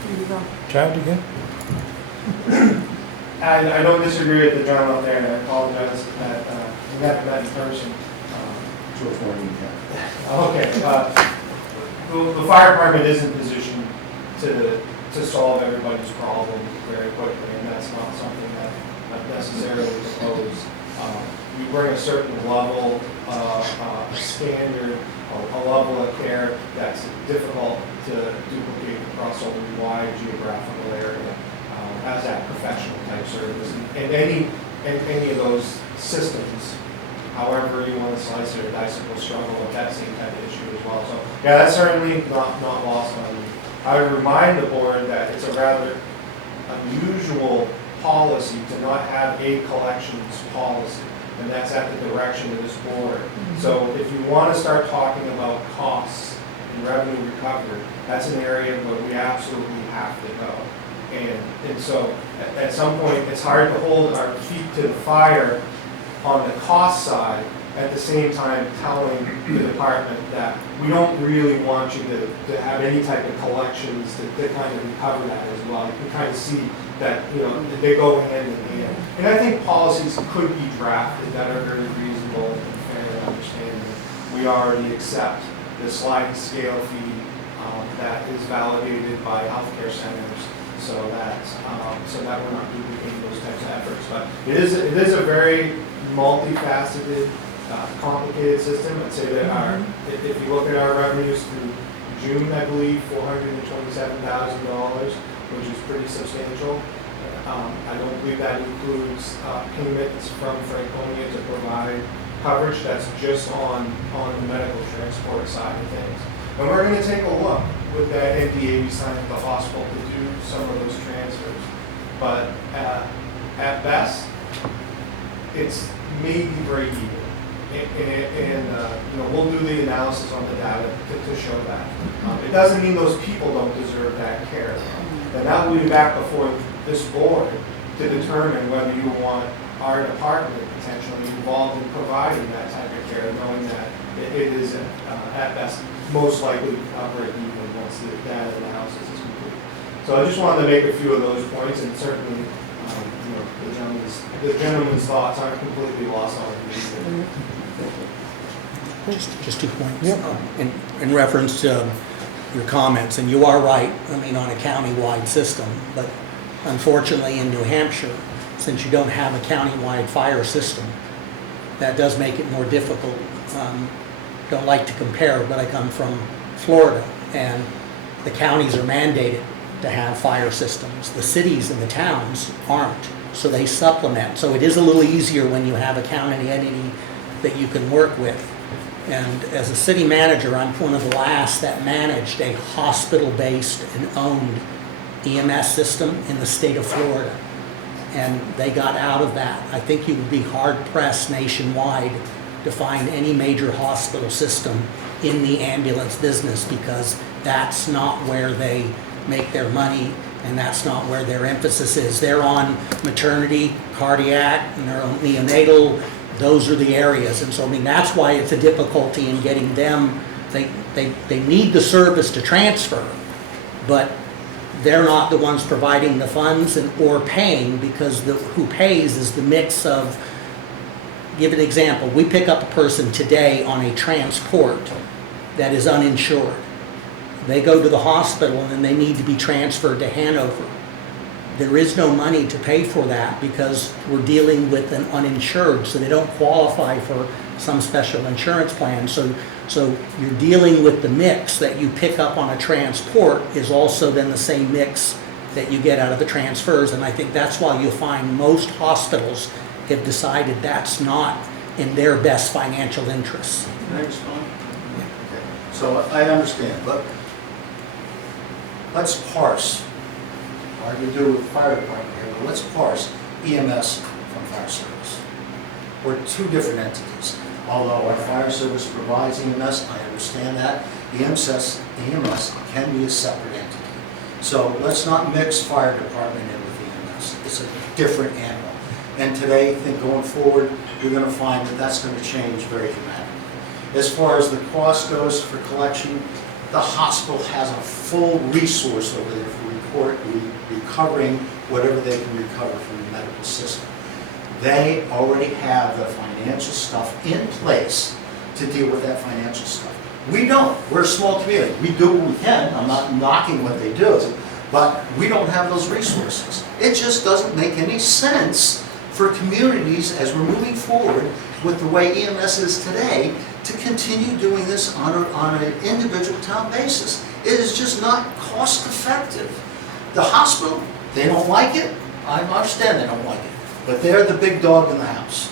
There you go. Chad, again? I don't disagree with the gentleman up there, and I apologize that we haven't met in person. Okay, the fire department is in position to solve everybody's problem very quickly, and that's not something that I necessarily propose. We bring a certain level, a standard, a level of care that's difficult to duplicate across a wide geographical area as that professional type service. And any of those systems, however you want to slice it or dice it, will struggle with that same type of issue as well. So yeah, that's certainly not lost on me. I would remind the board that it's a rather unusual policy to not have a collections policy, and that's at the direction of this board. So if you want to start talking about costs and revenue recovery, that's an area where we absolutely have to go. And so at some point, it's hard to hold our feet to the fire on the cost side, at the same time telling the department that we don't really want you to have any type of collections to kind of recover that as well. You can kind of see that, you know, they go hand in hand. And I think policies could be drafted that are very reasonable and fair and understanding. We already accept the sliding scale fee that is validated by healthcare centers, so that we're not duplicating those types of efforts. But it is a very multifaceted, complicated system. I'd say that if you look at our revenues through June, I believe $427,000, which is pretty substantial. I don't believe that includes payments from Franconia to provide coverage. That's just on the medical transport side of things. And we're going to take a look with that NDA we signed at the hospital to do some of those transfers. But at best, it's maybe break even. And you know, we'll do the analysis on the data to show that. It doesn't mean those people don't deserve that care. And that will be back before this board to determine whether you want our department potentially involved in providing that type of care, knowing that it is at best most likely break even once the data analysis is complete. So I just wanted to make a few of those points, and certainly you know, the gentleman's thoughts aren't completely lost on me. Just 2 points. Yep. In reference to your comments, and you are right, I mean, on a county-wide system, but unfortunately in New Hampshire, since you don't have a county-wide fire system, that does make it more difficult. Don't like to compare, but I come from Florida, and the counties are mandated to have fire systems. The cities and the towns aren't, so they supplement. So it is a little easier when you have a county entity that you can work with. And as a city manager, I'm one of the last that managed a hospital-based and owned EMS system in the state of Florida. And they got out of that. I think you would be hard-pressed nationwide to find any major hospital system in the ambulance business, because that's not where they make their money and that's not where their emphasis is. They're on maternity, cardiac, and they're on neonatal. Those are the areas. And so, I mean, that's why it's a difficulty in getting them. They need the service to transfer, but they're not the ones providing the funds or paying, because who pays is the mix of, give an example, we pick up a person today on a transport that is uninsured. They go to the hospital and then they need to be transferred to Hanover. There is no money to pay for that because we're dealing with an uninsured, so they don't qualify for some special insurance plan. So you're dealing with the mix that you pick up on a transport is also then the same mix that you get out of the transfers. And I think that's why you'll find most hospitals have decided that's not in their best financial interests. Can I respond? Okay. So I understand, but let's parse. Hard to do with fire department here, but let's parse EMS from fire service. We're two different entities. Although our fire service provides EMS, I understand that. EMS can be a separate entity. So let's not mix fire department in with EMS. It's a different animal. And today, I think going forward, you're going to find that that's going to change very dramatically. As far as the cost goes for collection, the hospital has a full resource over there for recovering whatever they can recover from the medical system. They already have the financial stuff in place to deal with that financial stuff. We don't. We're a small community. We do what we can. I'm not knocking what they do, but we don't have those resources. It just doesn't make any sense for communities, as we're moving forward with the way EMS is today, to continue doing this on an individual town basis. It is just not cost effective. The hospital, they don't like it. I understand they don't like it. But they're the big dog in the house.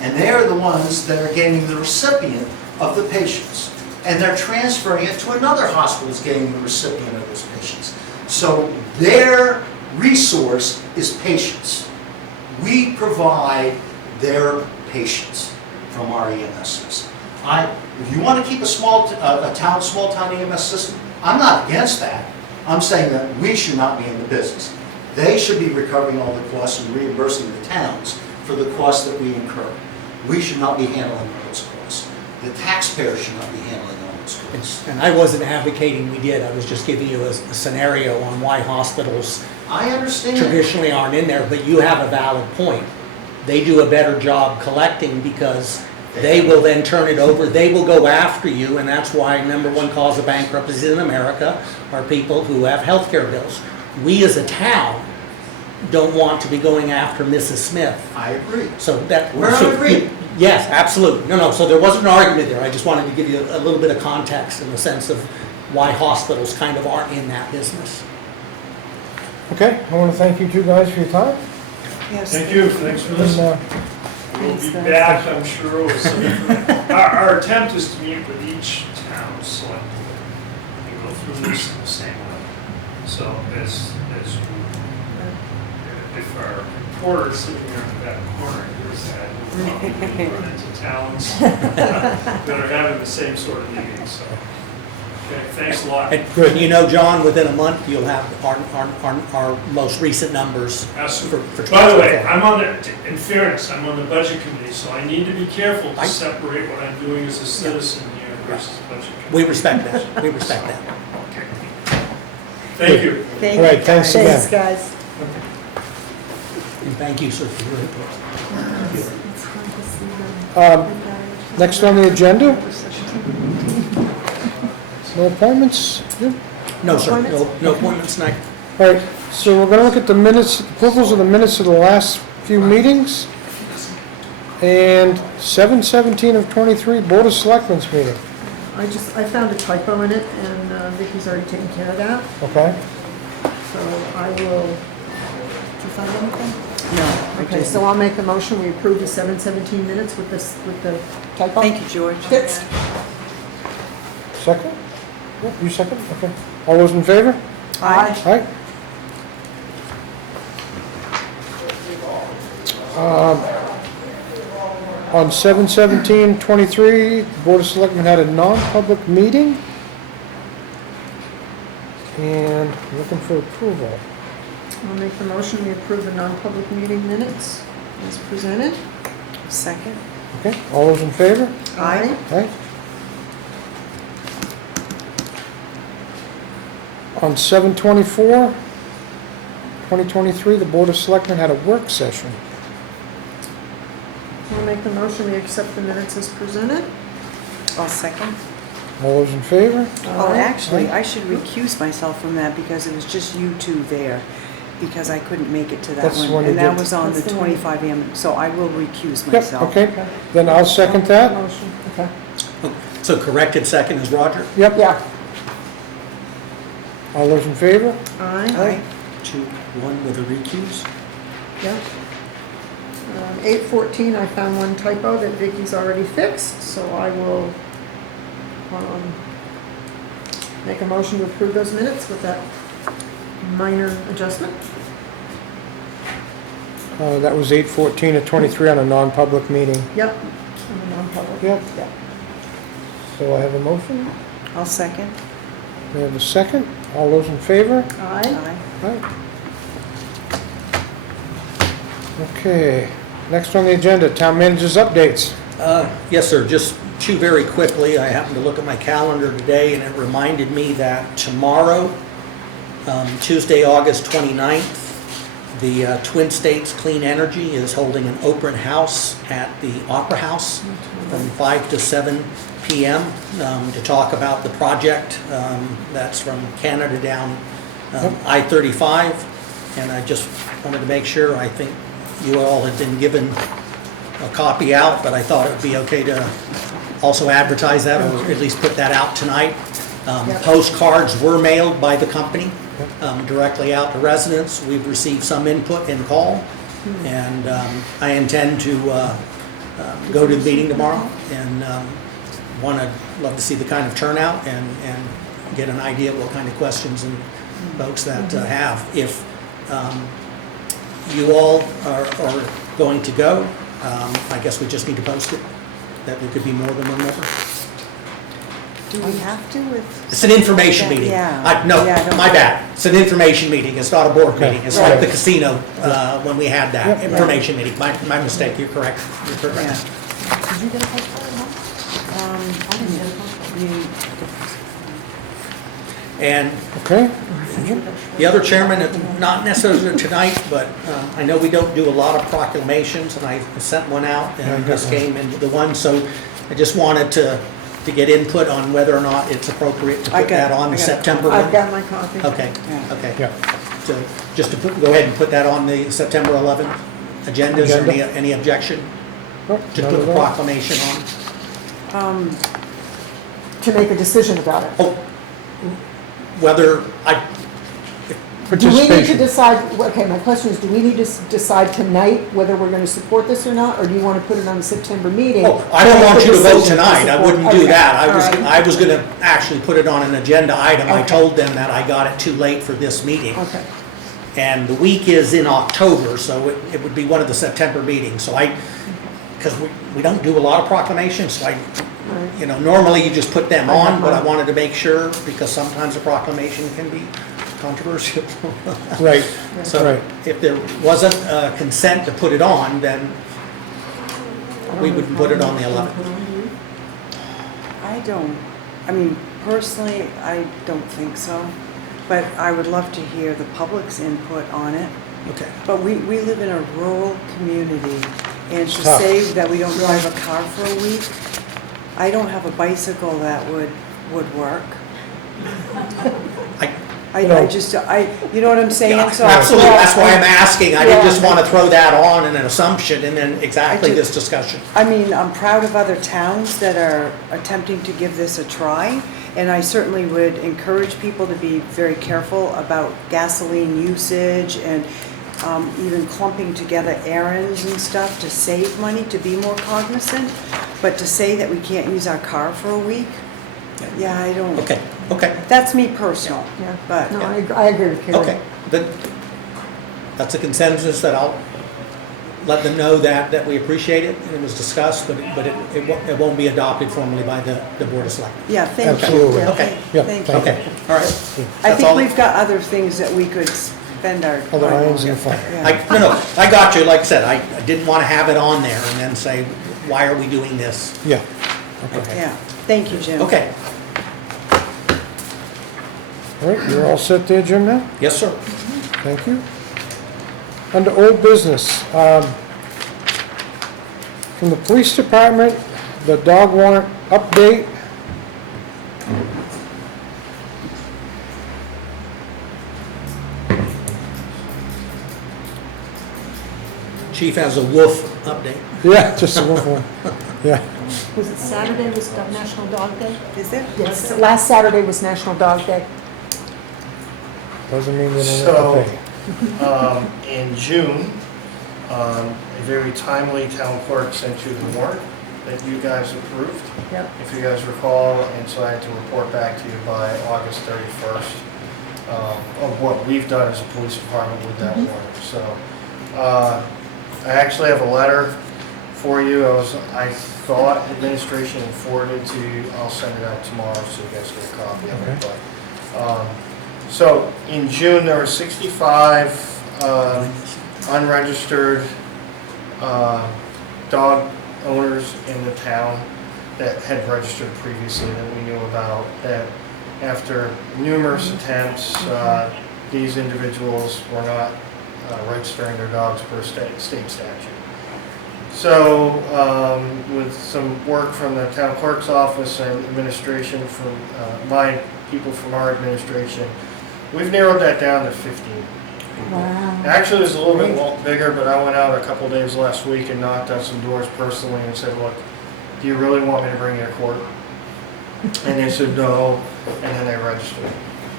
And they're the ones that are gaining the recipient of the patients. And they're transferring it to another hospital that's gaining the recipient of those patients. So their resource is patients. We provide their patients from our EMS system. If you want to keep a small town EMS system, I'm not against that. I'm saying that we should not be in the business. They should be recovering all the costs and reimbursing the towns for the costs that we incur. We should not be handling those costs. The taxpayer should not be handling all those costs. And I wasn't advocating we did. I was just giving you a scenario on why hospitals I understand. traditionally aren't in there, but you have a valid point. They do a better job collecting because they will then turn it over. They will go after you, and that's why number one cause of bankruptcy in America are people who have health care bills. We as a town don't want to be going after Mrs. Smith. I agree. So that We're not agreeing. Yes, absolutely. No, so there wasn't an argument there. I just wanted to give you a little bit of context in the sense of why hospitals kind of aren't in that business. Okay, I want to thank you two guys for your time. Yes. Thank you, thanks for listening. And, We'll Thanks, be guys. back, I'm sure, with some information. Our attempt is to meet with each town select and go through this in the same way. So as if our reporter is sitting there in that corner, here's that, we'll probably run into towns that are having the same sort of meeting, so. Okay, thanks a lot. And you know, John, within a month, you'll have our most recent numbers for Absolutely. By the way, 2024. I'm on the, in fairness, I'm on the budget committee, so I need to be careful to separate what I'm doing as a citizen here versus budget committee. We respect that. We respect that. Okay. Thank you. Thank All right, you, thanks guys. again. Thanks, guys. And thank you, sir, for your input. Next on the agenda, no appointments? Yep. No, sir, no appointments tonight. All right, so we're going to look at the minutes, approvals of the minutes of the last few meetings. And 7/17 of '23 Board of Selectmen's meeting, I found a typo in it, and Vicky's already taken care of that. okay? So I will, did you find anything? No, I Okay, didn't. so I'll make the motion, we approve the 7:17 minutes with this, with the typo. Thank you, George. Fixed. Second? Yep, you second? Okay. All those in favor? Aye. Aye. On 7/17/23, the Board of Selectmen had a non-public meeting. And looking for approval. I'll make the motion, we approve the non-public meeting minutes as presented. Second? Okay, all those in favor? Aye. Aye. On 7/24/2023, the Board of Selectmen had a work session. I'll make the motion, we accept the minutes as presented. I'll second. All those in favor? Oh, Aye. actually, I should recuse myself from that because it was just you two there, because I couldn't make it to that That's the one. one you And that did. was on the That's the one. 25 AM, so I will recuse Yep, myself. okay. Then I'll second that. Motion, okay. So corrected second is Roger? Yep. Yeah. All those in favor? Aye. Aye. 2-1 with a recuse? Yeah. 8:14, I found one typo that Vicky's already fixed, so I will make a motion to approve those minutes with that minor adjustment. That was 8/14/23 on a non-public meeting. Yep, on the non-public. Yep. Yep. So I have a motion. I'll second. We have a second. All those in favor? Aye. Aye. Aye. Okay, next on the agenda, town manager's updates. Yes, sir, just two very quickly. I happened to look at my calendar today, and it reminded me that tomorrow, Tuesday, August 29th, the Twin States Clean Energy is holding an open house at the Opera House from 5 to 7 p.m. To talk about the project that's from Canada down I-35. And I just wanted to make sure, I think you all had been given a copy out, but I thought it would be okay to also advertise that, or at least put that out tonight. Postcards were mailed by the company directly out to residents. We've received some input and call, and I intend to go to the meeting tomorrow, and love to see the kind of turnout and get an idea of what kind of questions and folks that have. If you all are going to go, I guess we just need to post it, that there could be more than one member. Do we have to with? It's an information meeting. Yeah. No, Yeah, I don't my think- bad. It's an information meeting. It's not a board meeting. It's like the casino when we had that Yep. information meeting. My mistake. You're correct. You're correct. Yeah. Did you get a postcard? No? I didn't get a postcard. And Okay? the other chairman, not necessarily tonight, but I know we don't do a lot of proclamations, and I sent one out, Yeah, I and got this one. came into the one, so I just wanted to get input on whether or not it's appropriate to I put got- that I on the got a September I've one. got my copy. Okay, Yeah. okay. Yeah. So just to go ahead and put that on the September 11th agenda, is there Agenda. any objection Nope, to none put at the all. proclamation on? To make a decision about it. Oh, whether Do we need to Participation. decide, okay, my question is, do we need to decide tonight whether we're going to support this or not? Or do you want to put it on the September meeting? Oh, I don't make want the you to vote decision tonight, I support? wouldn't do Okay, that. all right. I was gonna actually put it on an agenda item. I Okay. told them that I got it too late for this meeting. Okay, And the week is in October, so it would be one of the September meetings. So because we don't do a lot of proclamations, so normally you just put them on, but I wanted to make sure, because sometimes a proclamation can be controversial. Right, So right. if there wasn't consent to put it on, then we would put it on the 11th. I mean, personally, I don't think so, but I would love to hear the public's input on it. Okay. But we live in a rural community, and to Tough. say that we don't drive a car for a week, I don't have a bicycle that would work. I just, you know what I'm saying? Yeah, So absolutely, that's why I'm asking. I didn't just Yeah. want to throw that on in an assumption and then exactly I this just- discussion. I mean, I'm proud of other towns that are attempting to give this a try, And I certainly would encourage people to be very careful about gasoline usage and even clumping together errands and stuff to save money, to be more cognizant. But to say that we can't use our car for a week, yeah, I don't. Okay, okay, That's me personal, Yeah. but. No, I agree with Carrie. okay. But that's a consensus that I'll let them know that we appreciate it, and it was discussed, but it won't be adopted formally by the Board of Selectmen. Yeah, thank you. Absolutely. Yeah, Okay. Yeah, Thank you. thank you. Okay, all right. I That's think all. we've got other things that we could spend our time on. Other irons in the fire. Yeah. No, I got you, like I said, I didn't want to have it on there and then say, why are we doing this? Yeah. Okay. Yeah, thank you, Jim. Okay, All right, you're all set there, Jim, now? yes, sir. Thank you. Under old business, from the police department, the dog warrant update. Chief has a wolf update. Yeah, just a one. Yeah. Was it Saturday was National Dog Day? Is it? Yes, last Saturday was National Dog Day. Doesn't mean you don't have to pay. In June, a very timely town clerk sent you the warrant that you guys approved, Yep. if you guys recall, and so I had to report back to you by August 31st of what we've done as a police department with that warrant. So I actually have a letter for you. I thought administration had forwarded to you. I'll send it out tomorrow so you guys get a copy of it. But, so in June, there were 65 unregistered dog owners in the town that had registered previously that we knew about, that after numerous attempts, these individuals were not registering their dogs per state statute. So with some work from the town clerk's office and administration from my people from our administration, we've narrowed that down to 15. Wow. Actually, it was a little bit bigger, but I went out a couple days last week and knocked on some doors personally and said, look, do you really want me to bring you to court? And they said no, and then they registered.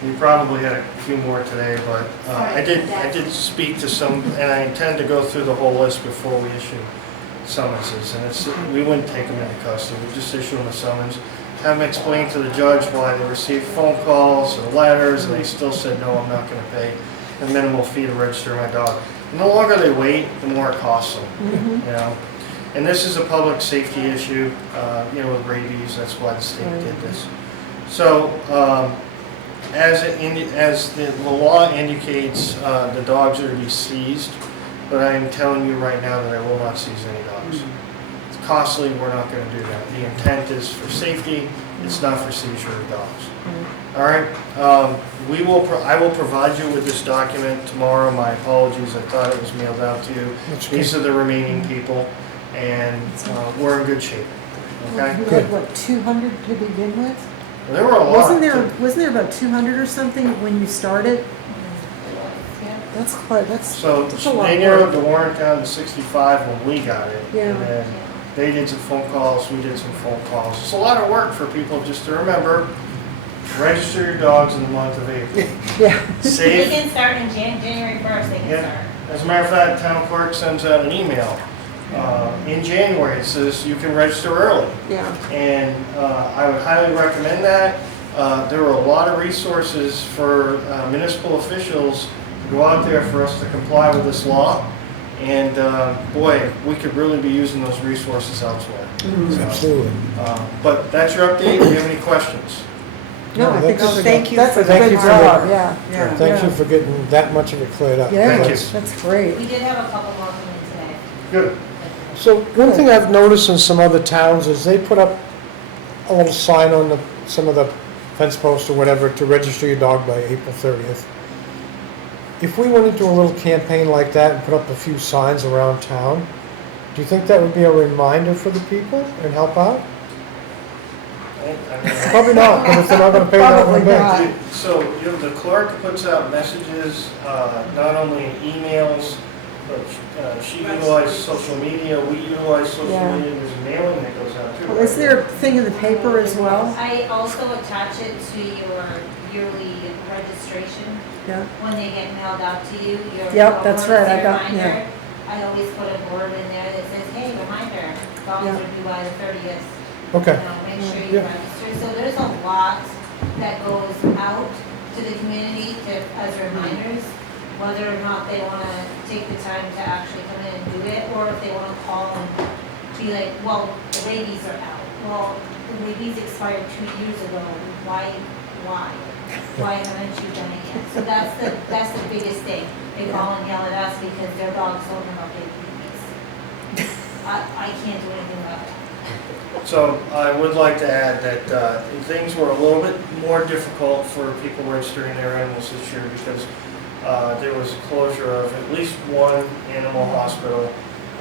We probably had a few more today, but I did speak to some, and I intend to go through the whole list before we issue summonses. And we wouldn't take them into custody, we just issue them a summons, have them explain to the judge why they received phone calls or letters, and they still said, no, I'm not going to pay a minimal fee to register my dog. And the longer they wait, the more it costs them. You know, and this is a public safety issue. You know, with rabies, that's why the state did this. So, as the law indicates, the dogs are to be seized, but I'm telling you right now that I will not seize any dogs. It's costly. We're not going to do that. The intent is for safety. It's not for seizure of dogs. All right. I will provide you with this document tomorrow. My apologies. I thought it was mailed out to you. These are the remaining people, and we're in good shape. Okay. You had, what, 200 to begin with? There were a lot. Wasn't there about 200 or something when you started? That's quite, that's a lot They of narrowed work. the warrant down to 65 when we got it. Yeah. And then they did some phone calls, we did some phone calls. It's a lot of work for people just to remember, register your dogs in the month of April. Yeah. They Save. can start in January 1st, they can Yeah. start. As a matter of fact, town clerk sends out an email. In January, it says you can register early. Yeah. And I would highly recommend that. There are a lot of resources for municipal officials to go out there for us to comply with this law. And boy, we could really be using those resources elsewhere. So, Absolutely. but that's your update. Do you have any questions? No, I think that's- Thank you that's for a the good Thank you for job, the- yeah. Yeah. Thank you for getting that much of it cleared up. Yeah, Thank you. that's great. We did have a couple more coming today. Good. So one thing I've noticed in some other towns is they put up a little sign on some of the fence posts or whatever to register your dog by April 30th. If we went into a little campaign like that and put up a few signs around town, do you think that would be a reminder for the people and help out? Probably not, but if they're not gonna pay that one Probably back. not. So the clerk puts out messages, not only in emails, But she utilizes social media, we utilize social Yeah. media, there's a mailing that goes out too. Well, is there a thing in the paper as well? I also attach it to your yearly registration, Yeah, when they get mailed out to you, your. Yep, that's right, I got- reminder. yeah. I always put a board in there that says, hey, reminder, dogs Yeah. are due by the 30th. Okay. Make sure you Yeah. register. So there's a lot that goes out to the community as reminders, whether or not they want to take the time to actually come in and do it, or if they want to call and be like, well, the rabies are out. Well, the rabies expired 2 years ago. Why? Why haven't you done it yet? So that's the biggest thing. They call and yell at us because their dogs don't know about rabies. I can't do anything about it. So I would like to add that things were a little bit more difficult for people registering their animals this year because there was a closure of at least one animal hospital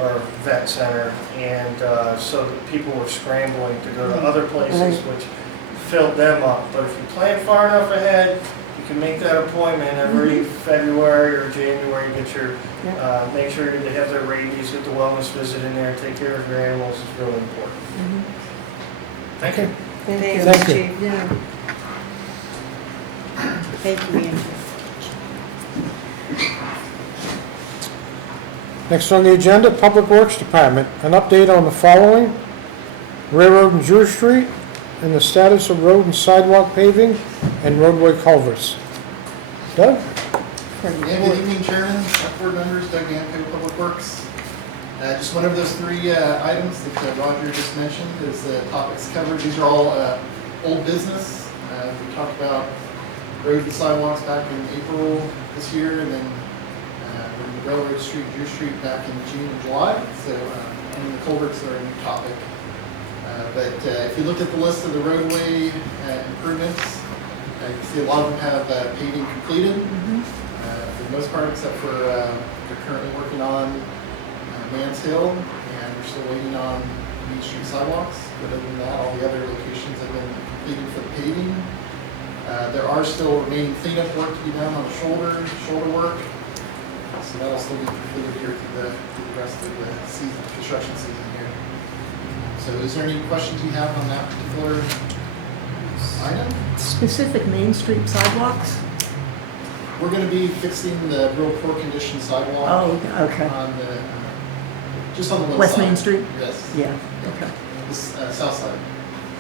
or vet center, and so that people were scrambling to go to other places, which filled them up. But if you plan far enough ahead, you can make that appointment every February or January, get your, make sure they have their rabies, get the wellness visit in there, take care of your animals is really important. Thank you. thank you. Thank you. Chief. Yeah. Thank you, Andrew. Next on the agenda, Public Works Department, an update on the following: Railroad and Jewish Street, and the status of road and sidewalk paving and roadway culverts. Doug? Yeah, good evening, Chairman, board members, Doug Yanko, Public Works. Just one of those three items that Roger just mentioned is the topics covered. These are all old business. We talked about road and sidewalks back in April this year, and then Railroad Street, Jew Street back in June and July. So, and the culverts are a new topic. But if you look at the list of the roadway improvements, you can see a lot of them have paving completed. For the most part, except for they're currently working on Mans Hill, and we're still waiting on Beach Street sidewalks. But other than that, all the other locations have been completed for the paving. There are still remaining cleanup work to be done on the shoulder work. So that'll still be completed here through the rest of the season, construction season here. So is there any questions you have on that particular item? Specific Main Street sidewalks? We're going to be fixing the real poor condition sidewalk. Oh, okay. On the, just on the one West side. Main Street? Yes. Yeah, okay. This, south side.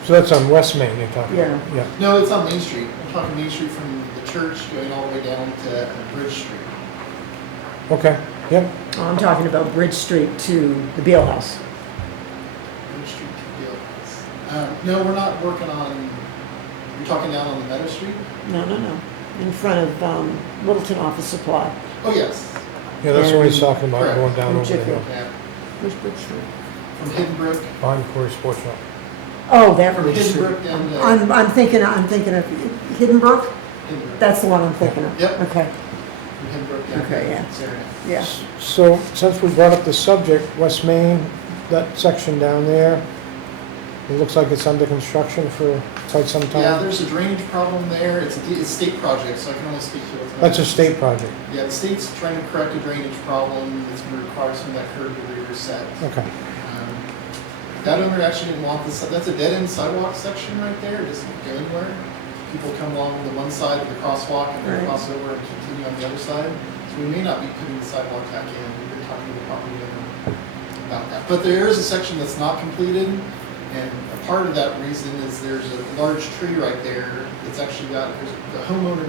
So that's on West Main you're talking Yeah. about? Yeah. No, it's on Main Street. I'm talking Main Street from the church going all the way down to Bridge Street. Okay, yep. Oh, I'm talking about Bridge Street to the Beal House. Bridge Street to Beal House. No, we're not working on, you're talking down on the Meadow Street? No. In front of Littleton Office Supply. Oh, yes. Yeah, that's what he's talking about, Correct. going down From over the hill. Yeah. Where's Bridge Street? From Hidden Brook. Behind Corey Sports Shop. Oh, that From Bridge Hidden Street. Brook down to. I'm thinking of Hidden Brook? Hidden Brook. That's the one I'm thinking of. Yep. Okay, From Hidden Brook down Okay, to yeah. Saranac. yeah. So, since we brought up the subject, West Main, that section down there, it looks like it's under construction for quite some time. Yeah, there's a drainage problem there. It's a state project, so I can only speak to it. That's a state project. Yeah, the state's trying to correct a drainage problem. It's going to require some of that curb to be reset. Okay. That owner actually didn't want this. That's a dead-end sidewalk section right there. It doesn't go anywhere. People come along the one side of the crosswalk and then Right. cross over and continue on the other side. So we may not be putting the sidewalk back in. We've been talking to the property owner about that. But there is a section that's not completed, and a part of that reason is there's a large tree right there. It's actually got, that homeowner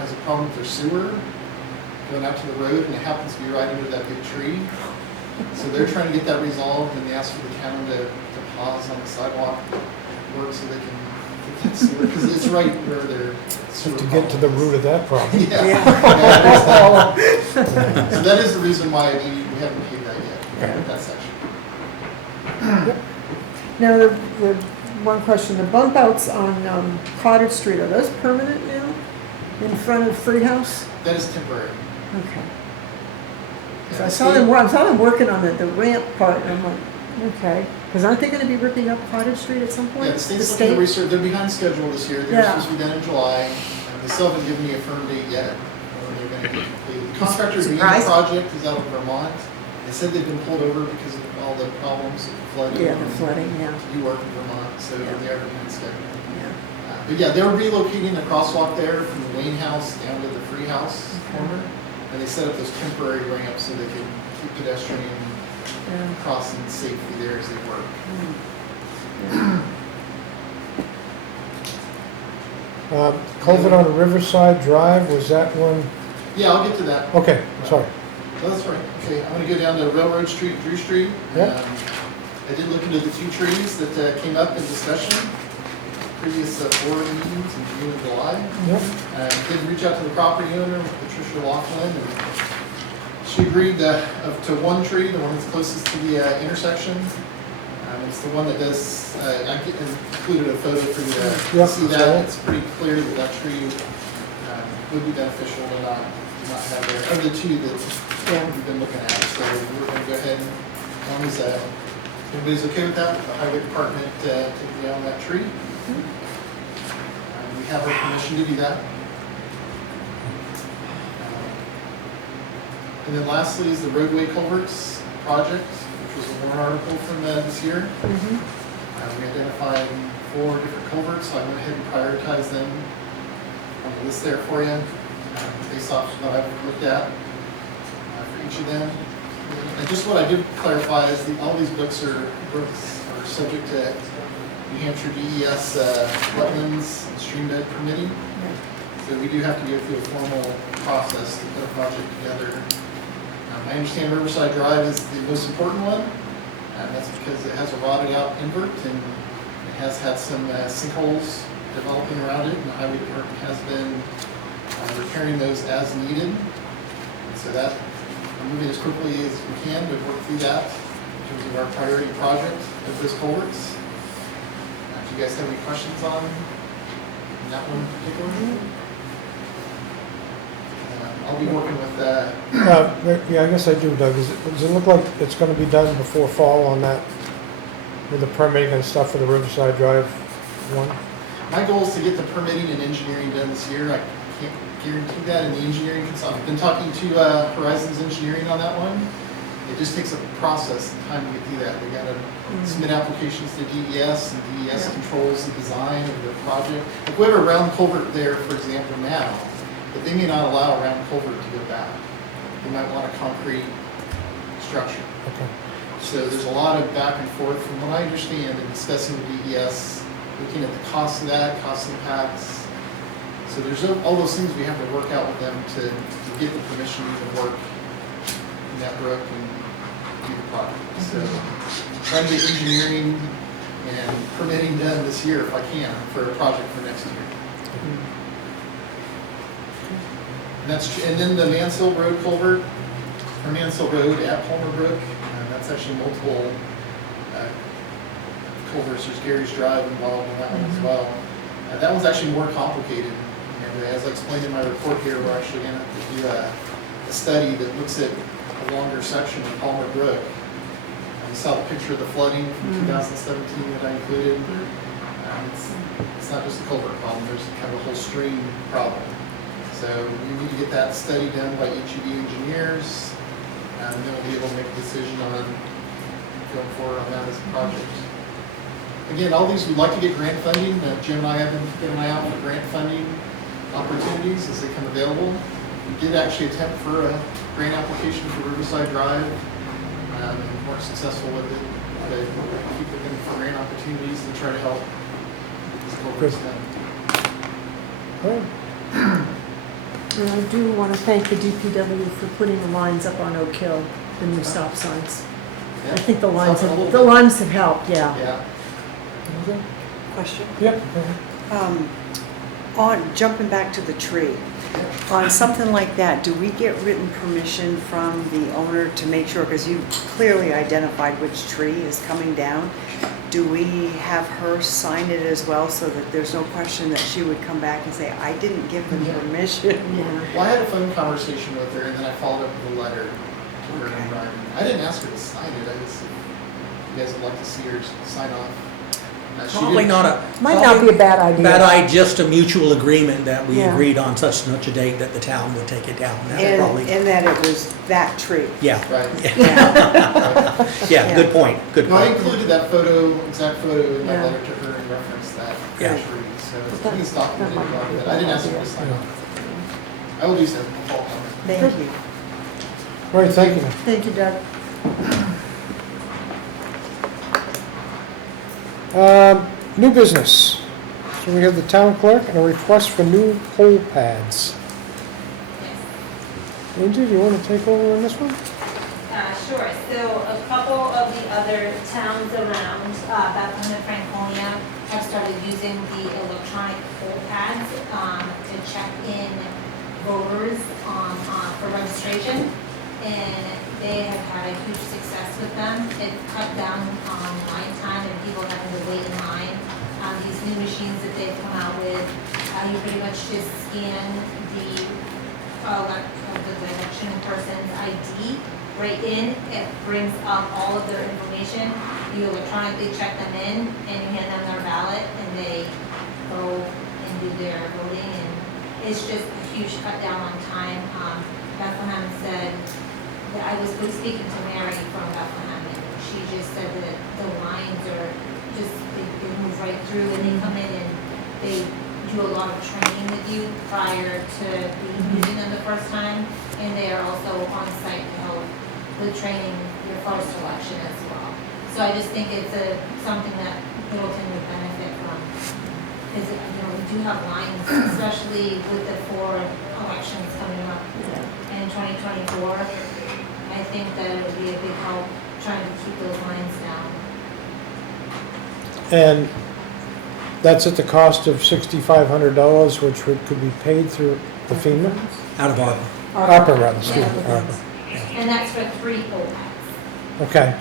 has a problem with their sewer going out to the road, and it happens to be right under that big tree. So they're trying to get that resolved, and they asked for the town to pause on the sidewalk work so they can get that sewer, because it's right where their sewer. To get to the root of that problem. Yeah. Yeah, it is that. So that is the reason why we haven't paid that yet, that section. Now, the one question, the bump outs on Cottage Street, are those permanent now? In front of Free House? That is temporary. Okay. 'Cause Yeah, I the saw state- them working on the ramp part, and I'm like, okay. Because aren't they gonna be ripping up Cottage Street at some point? Yeah, the state's looking to research, they're behind schedule this year, they're Yeah. supposed to be done in July. They still haven't given me a firm date yet, when they're gonna get completed. The contractor doing the Surprised? project is out of Vermont. They said they've been pulled over because of all the problems with flooding. Yeah, the flooding, yeah. You work in Vermont, so Yeah. they are behind schedule. Yeah. But yeah, they're relocating the crosswalk there from the Wayne House down to the Free House corner. And they set up those temporary ramps so they can keep pedestrian Yeah. crossing safely there as they work. Culvert on Riverside Drive, was that one? Yeah, I'll get to that. Okay, sorry. Oh, that's right. Okay, I'm gonna go down to Railroad Street, Drew Street. Yeah. I did look into the two trees that came up in discussion, previous board meetings in June and July. Yep. Did reach out to the property owner, Patricia Laughlin, and she agreed up to one tree, the one that's closest to the intersection. It's the one that does, I included a photo for you to Yep, see saw that. it. It's pretty clear that that tree would be beneficial to not have there. Of the two that we've been looking at, so we're going to go ahead and, as long as everybody's okay with that, the highway department taking down that tree. We have our permission to do that. And then lastly is the roadway culverts project, which was a warrant article from this year. We identified 4 different culverts, so I went ahead and prioritized them on the list there for you, based off what I've looked at for each of them. And just what I did clarify is all these books are subject to New Hampshire DES wetlands and streambed permitting. So we do have to go through a formal process to put a project together. I understand Riverside Drive is the most important one, and that's because it has a rotted out invert and it has had some sinkholes developing around it, and the highway department has been repairing those as needed. And so that, we're moving as quickly as we can to work through that in terms of our priority project of those culverts. Do you guys have any questions on that one particularly? I'll be working with Yeah, I guess I do, Doug. Does it look like it's gonna be done before fall on that, with the permitting and stuff for the Riverside Drive one? my goal is to get the permitting and engineering done this year. I can't guarantee that in the engineering consultant. I've been talking to Horizons Engineering on that one. It just takes a process and time to get through that. They gotta submit applications to DES, and DES controls the design of the project. Like we have a round culvert there, for example, now, but they may not allow a round culvert to go back. They might want a concrete structure. Okay. So there's a lot of back and forth from what I understand in discussing with DES, looking at the cost of that, cost impacts. So there's all those things we have to work out with them to get the permission to even work in that brook and do the project. So trying to get engineering and permitting done this year if I can for a project for next year. And then the Mansell Road culvert, or Mansell Road at Palmer Brook, that's actually multiple culverts. There's Gary's Drive involved in that one as well. That one's actually more complicated. And as I explained in my report here, we're actually going to do a study that looks at a longer section of Palmer Brook. You saw the picture of the flooding from 2017 that I included. It's not just a culvert problem, there's kind of a whole stream problem. So we need to get that study done by HED engineers, and then we'll be able to make a decision on going forward on that as a project. Again, all these, we'd like to get grant funding. Jim and I have been keeping an eye out for grant funding opportunities as they come available. We did actually attempt for a grant application for Riverside Drive, and weren't successful with it. But keep looking for grant opportunities and try to help get these culverts done. Good. And I do want to thank the DPW for putting the lines up on Oak Hill, the new stop signs. Yeah. I think the lines have helped, yeah. Yeah. Question? Yep. Jumping back to the tree, on something like that, do we get written permission from the owner to make sure, because you clearly identified which tree is coming down, do we have her sign it as well so that there's no question that she would come back and say, I didn't give them permission? Yeah. Well, I had a phone conversation with her, and then I followed up with a letter to her in writing. I didn't ask her to sign it. I just, if you guys would like to see her sign off. She Probably did- not a. Might not be a bad idea. Bad idea, just a mutual agreement that we Yeah. agreed on such and such a date that the town would take it down. That would probably, And that it was that tree. yeah, Right. yeah, good point, good No, I point. included that exact photo in my Yeah. letter to her and referenced that Yeah. tree, so he's documented on it. I didn't ask him to sign off. I will do so. I'll call him. Thank you. All right, thank you. Thank you, Doug. New business. So we have the town clerk and a request for new pole pads. Angie, do you want to take over on this one? Sure, so a couple of the other towns around, Bethlehem and Franconia, have started using the electronic poll pads to check in voters for registration, and they have had a huge success with them. It cut down on line time and people having to wait in line. These new machines that they've come out with, you pretty much just scan the election person's ID right in. It brings up all of their information. You electronically check them in and you hand them their ballot and they go and do their voting, and it's just a huge cut down on time. Bethlehem said that I was speaking to Mary from Bethlehem, and she just said that the lines are just, they move right through, and they come in and they do a lot of training with you prior to using them the first time, and they are also on site to help with training your first election as well. So I just think it's something that Littleton would benefit from, because we do have lines, especially with the 4 elections coming up in 2024. I think that it would be a big help trying to keep those lines down. And that's at the cost of $6,500, which could be paid through the FEMA? Out of ARPA. ARPA, rather, excuse me, Yeah. ARPA. And that's for 3 poll pads. Okay.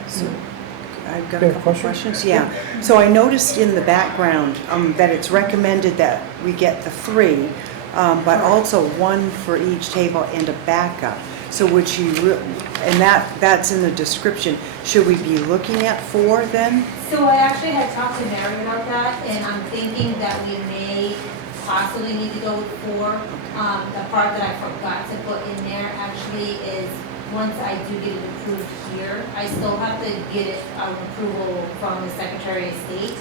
I've got You a have a couple question? questions. Yeah. So I noticed in the background that it's recommended that we get the 3, but also 1 for each table and a backup. So would you, and that's in the description. Should we be looking at 4 then? So I actually had talked to Mary about that, and I'm thinking that we may possibly need to go with 4. The part that I forgot to put in there actually is, once I do get it approved here, I still have to get it approval from the Secretary of State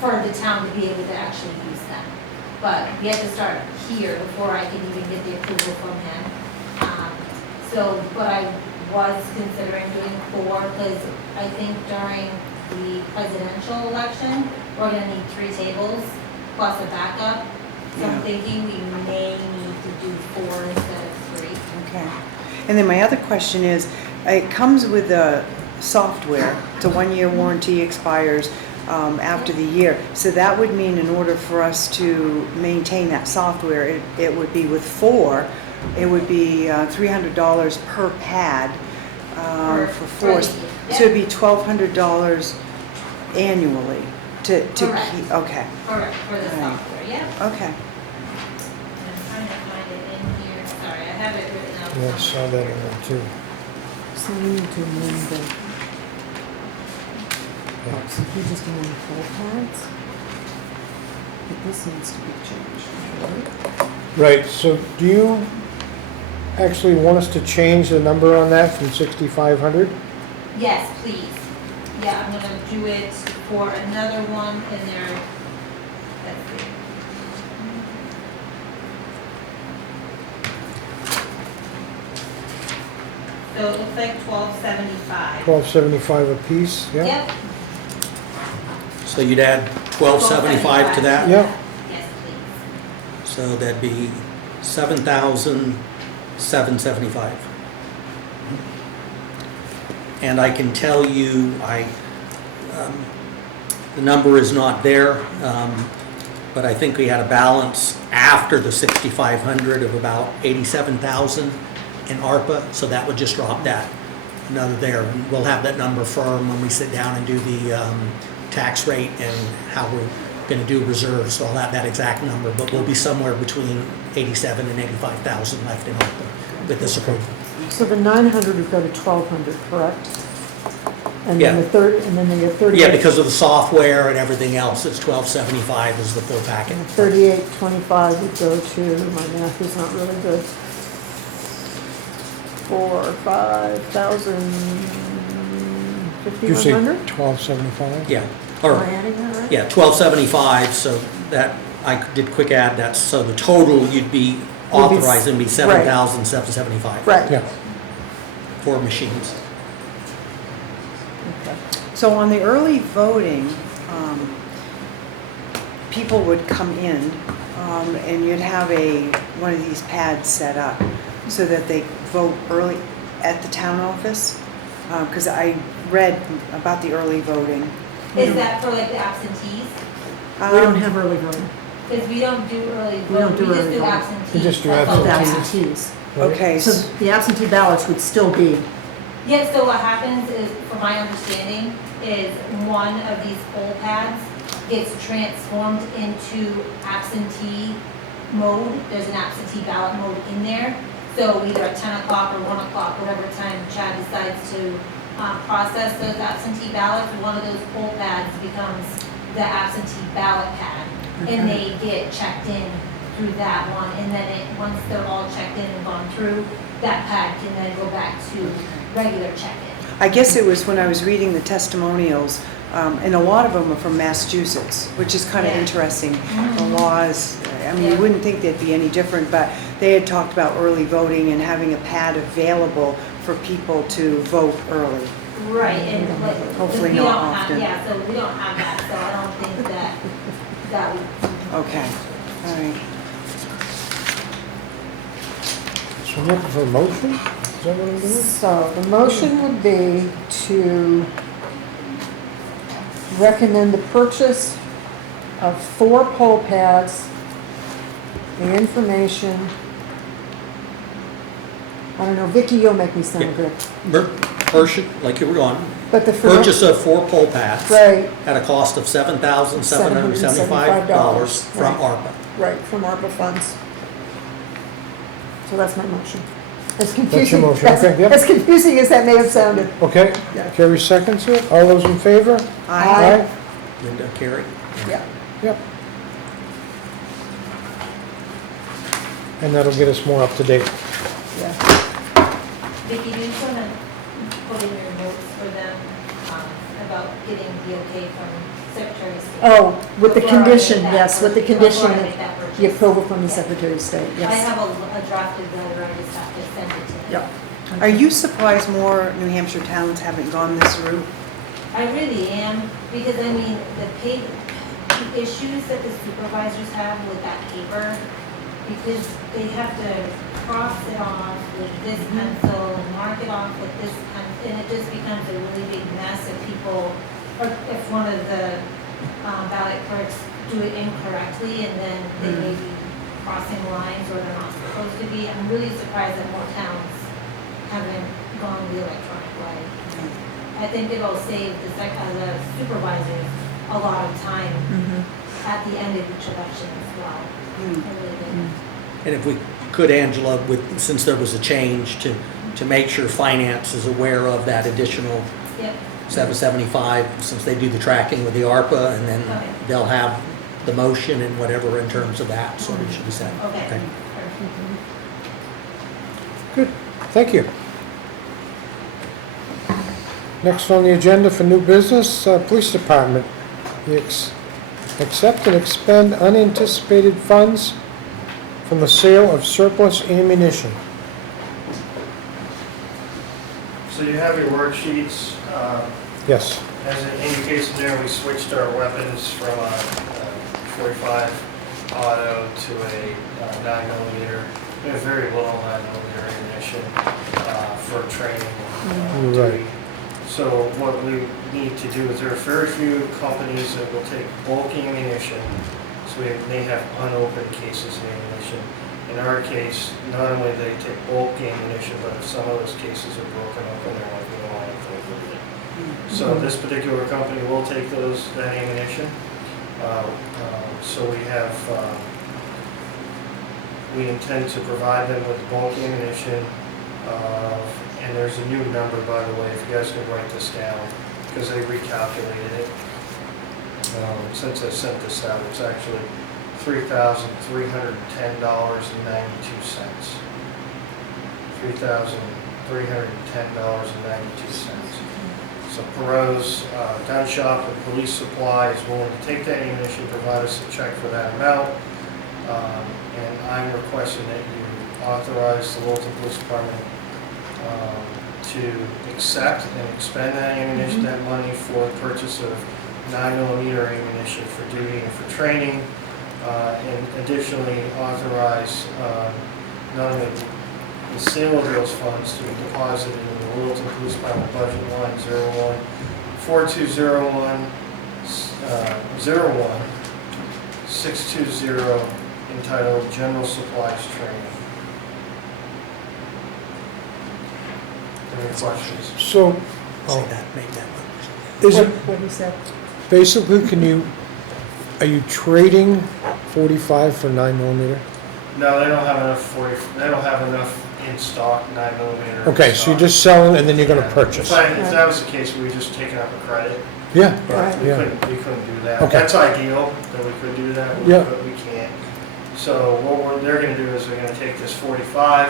for the town to be able to actually use them. But we have to start here before I can even get the approval from him. But I was considering doing 4, because I think during the presidential election, we're gonna need 3 tables plus a backup. So I'm thinking we may need to do 4 instead of 3. Okay. And then my other question is, it comes with the software. It's a 1-year warranty, expires after the year. So that would mean in order for us to maintain that software, it would be with 4, it would be $300 per pad for 4. for the year. So it'd be $1,200 annually to Correct. keep, okay, Correct, for the Right. software, yeah. okay. I'm trying to find it in here, sorry, I have it written out. Yeah, I saw that in there too. So we need to amend the, so he just amended pole pads? But this needs to be changed, right? Right, so do you actually want us to change the number on that from 6,500? Yes, please. Yeah, I'm gonna do it for another one in there. Let's see. So it looks like $12.75. 1275 apiece, yeah? Yep. So you'd add 1275 to that? Yeah. Yes, please. So that'd be 7,775. And I can tell you, the number is not there, but I think we had a balance after the 6,500 of about 87,000 in ARPA, so that would just drop that another there. And we'll have that number firm when we sit down and do the tax rate and how we're going to do reserves, so I'll have that exact number, but we'll be somewhere between 87 and 85,000 left in ARPA with this approval. So the 900 would go to 1,200, correct? And Yeah. then they get 38. Yeah, because of the software and everything else, it's $12.75 is the full packet. 3825 would go to, my math is not really good. 5,000, You say 5,100? 1275? Yeah, Am or, I adding that right? yeah, 12.75, so that, I did quick add that, so the total you'd be authorizing be right. 7,775 Right. Yeah. for machines. Okay. So on the early voting, people would come in, and you'd have one of these pads set up so that they vote early at the town office. Because I read about the early voting. Is that for like the absentees? We don't have early voting. Because we don't do early We don't voting, do we just early do voting. absentees. We just do That's all The we have. absentees. Okay, So the absentee ballots would still be, Yeah, so what happens is, from my understanding, is one of these poll pads gets transformed into absentee mode. There's an absentee ballot mode in there. So either at 10 o'clock or 1 o'clock, whatever time Chad decides to process those absentee ballots, one of those poll pads becomes the absentee ballot pad. And they get checked in through that one. And then once they're all checked in and gone through, that pad can then go back to regular check-in. I guess it was when I was reading the testimonials, and a lot of them are from Massachusetts, which is kind of Yeah. interesting. The Mhm. laws, I mean, you Yeah. wouldn't think they'd be any different, but they had talked about early voting and having a pad available for people to vote early. Right, and like, 'cause Hopefully we not don't have, often. yeah, so we don't have that, so I don't think that would. Okay, all right. So I'm looking for a motion? Is that what I'm doing? so the motion would be to recommend the purchase of 4 poll pads, the information. I don't know, Vicki, you'll make me sound good. Purchase, like you were on, But the. purchase of 4 poll pads Right, at a cost of $7,775 from Right. ARPA. right, from ARPA funds. So that's my motion. As your confusing, motion, okay, yep. as confusing as that may have sounded. Okay, Yeah. Carrie seconds it. All those in favor? Aye. Linda, Carey? Yeah. Yep. And that'll get us more up to date. Yeah. Vicki, do you just wanna put in your notes for them, about getting the okay from Secretary of State? Oh, with the Before I condition, make that yes, with the purchase- condition before I of make that purchase. the approval from the Yeah. Secretary of State, I yes. have a drafted letter, I just have to send it to him. Yep. Are you surprised more New Hampshire towns haven't gone this route? I really am, because I mean, the issues that the supervisors have with that paper, because they have to cross it off with this pencil and mark it off with this pencil, and it just becomes a really big mess if people, or if one of the ballot clerks do it incorrectly, and then they may be crossing lines where they're not supposed to be. I'm really surprised that more towns haven't gone the electronic way. I think it'll save the supervisors a lot of time at the end of each election as well. I really do. And if we could, Angela, since there was a change, to make sure finance is aware of that additional Yep, 775, since they do the tracking with the ARPA, and then Okay. they'll have the motion and whatever in terms of that, so it should be said. okay. Perfect. Good, thank you. Next on the agenda for new business, Police Department. Accept and expend unanticipated funds from the sale of surplus ammunition. So you have your worksheets. Yes. As it indicates in there, we switched our weapons from a 45 auto to a 9mm. We have very little 9mm ammunition for training. Right. So what we need to do is there are very few companies that will take bulk ammunition, so they have unopened cases of ammunition. In our case, not only do they take bulk ammunition, but if some of those cases are broken open, there won't be no anything with it. So this particular company will take that ammunition. So we intend to provide them with bulk ammunition. And there's a new number, by the way, if you guys can write this down. because they recalculated it. Since I sent this out, it's actually $3,310.92. $3,310.92. So Perot's Gun Shop and Police Supply is willing to take that ammunition, provide us a check for that amount. And I'm requesting that you authorize the Littleton Police Department to accept and expend that ammunition, that money for the purchase of 9mm ammunition for duty and for training. And additionally authorize not only the sale of those funds to be deposited in the Littleton Police Department budget line 01420101 entitled General Supplies Training. Any questions? So, Say that, make that one. is it, What he said. basically, are you trading 45 for 9mm? No, they don't have enough they don't have enough in stock 9mm. Okay, so you're just selling and then you're gonna purchase? If that was the case, we just taken up a credit. Yeah, But we yeah. couldn't do that. Okay. That's ideal, that we could do that, Yeah. but we can't. So they're gonna do is they're gonna take this 45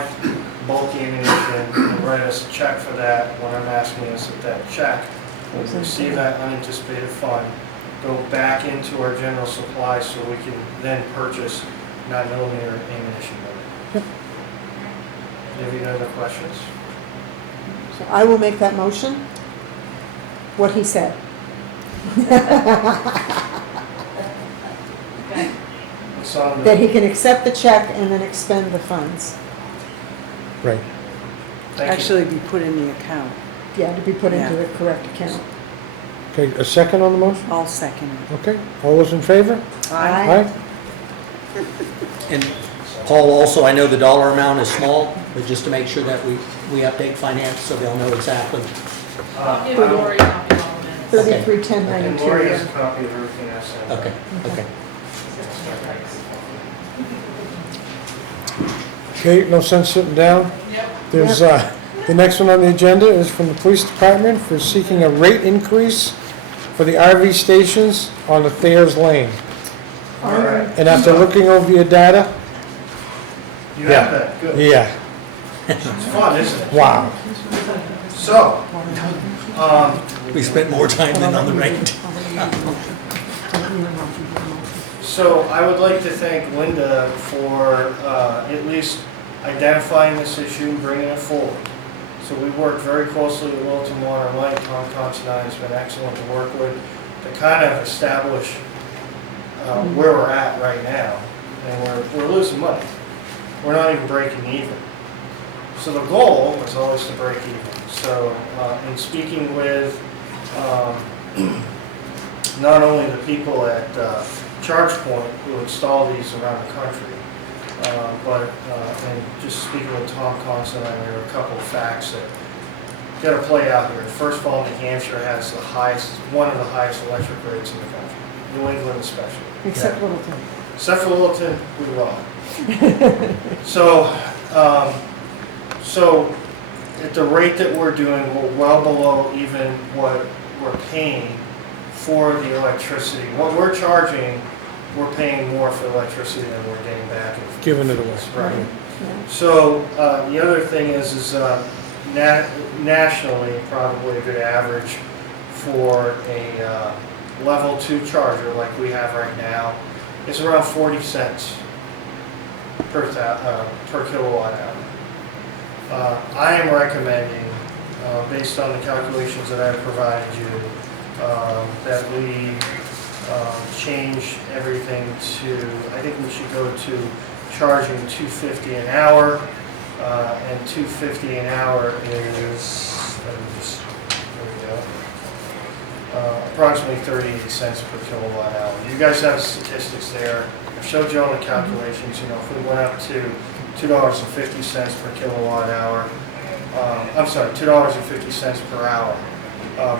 bulky ammunition and write us a check for that. What I'm asking is that check, when we receive that unanticipated fund, go back into our general supply so we can then purchase 9mm ammunition. Yep. Any other questions? So I will make that motion. What he said. It's on That the, he can accept the check and then expend the funds. Right. thank you. Actually be put in the account. Yeah, to be put into Yeah. the correct account. Okay, a second on the motion? I'll second it. Okay, all those in favor? Aye. And Paul, also, I know the dollar amount is small, but just to make sure that we update finance so they'll know exactly. Give Lori a copy of all of it. 331092. And Lori has a copy of everything I sent. Okay, okay. Okay, no sense sitting down. Yep. There's, the next one on the agenda is from the police department for seeking a rate increase for the RV stations on the Thayers Lane. All right. And after looking over your data, You have that, good. yeah, It's fun, isn't it? wow. So, We spent more time than on the rate. so I would like to thank Linda for at least identifying this issue and bringing it forward. So we worked very closely with Littleton Water and Light. Tom Thompson and I has been excellent to work with to kind of establish where we're at right now. And we're losing money. We're not even breaking even. So the goal was always to break even. So in speaking with not only the people at ChargePoint who install these around the country, but and just speaking with Tom Constantine, there are a couple of facts that got to play out here. First of all, New Hampshire has the highest, one of the highest electric rates in the country, New England especially. Except Littleton. Except for Littleton, we rock. So, so at the rate that we're doing, we're well below even what we're paying for the electricity. What we're charging, we're paying more for electricity than we're getting back. Giving it away. Right. Yeah. So the other thing is nationally, probably a good average for a level 2 charger like we have right now is around 40 cents per kilowatt hour. I am recommending, based on the calculations that I've provided you, that we change everything to, I think we should go to charging $2.50 an hour, and $2.50 an hour is, let me just, there we go, approximately 38 cents per kilowatt hour. You guys have statistics there. I showed you on the calculations, you know, if we went up to $2.50 per kilowatt hour, I'm sorry, $2.50 per hour.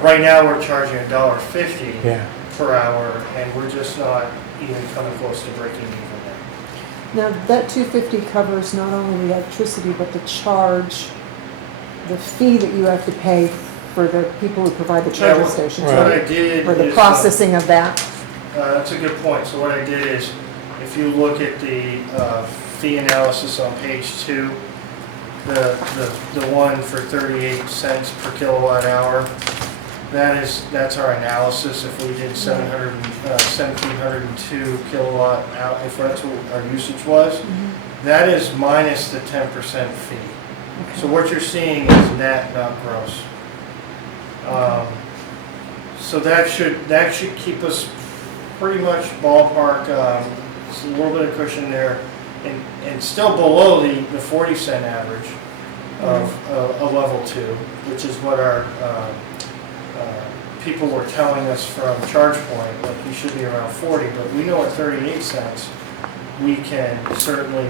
Right now, we're charging $1.50 Yeah. per hour, and we're just not even coming close to breaking even there. Now, that 250 covers not only the electricity, but the charge, the fee that you have to pay for the people who provide the Yeah, charging what stations, what I right? did Or the is, processing of that. That's a good point. So what I did is, if you look at the fee analysis on page 2, the one for 38 cents per kilowatt hour, that's our analysis. If we did 1,702 kilowatt hour, if that's what our usage was, that is minus the 10% fee. So what you're seeing is net, not gross. So that should keep us pretty much ballpark, it's a little bit of cushion there, and still below the 40-cent average of a level 2, which is what our people were telling us from ChargePoint, like we should be around 40, but we know at 38 cents, we can certainly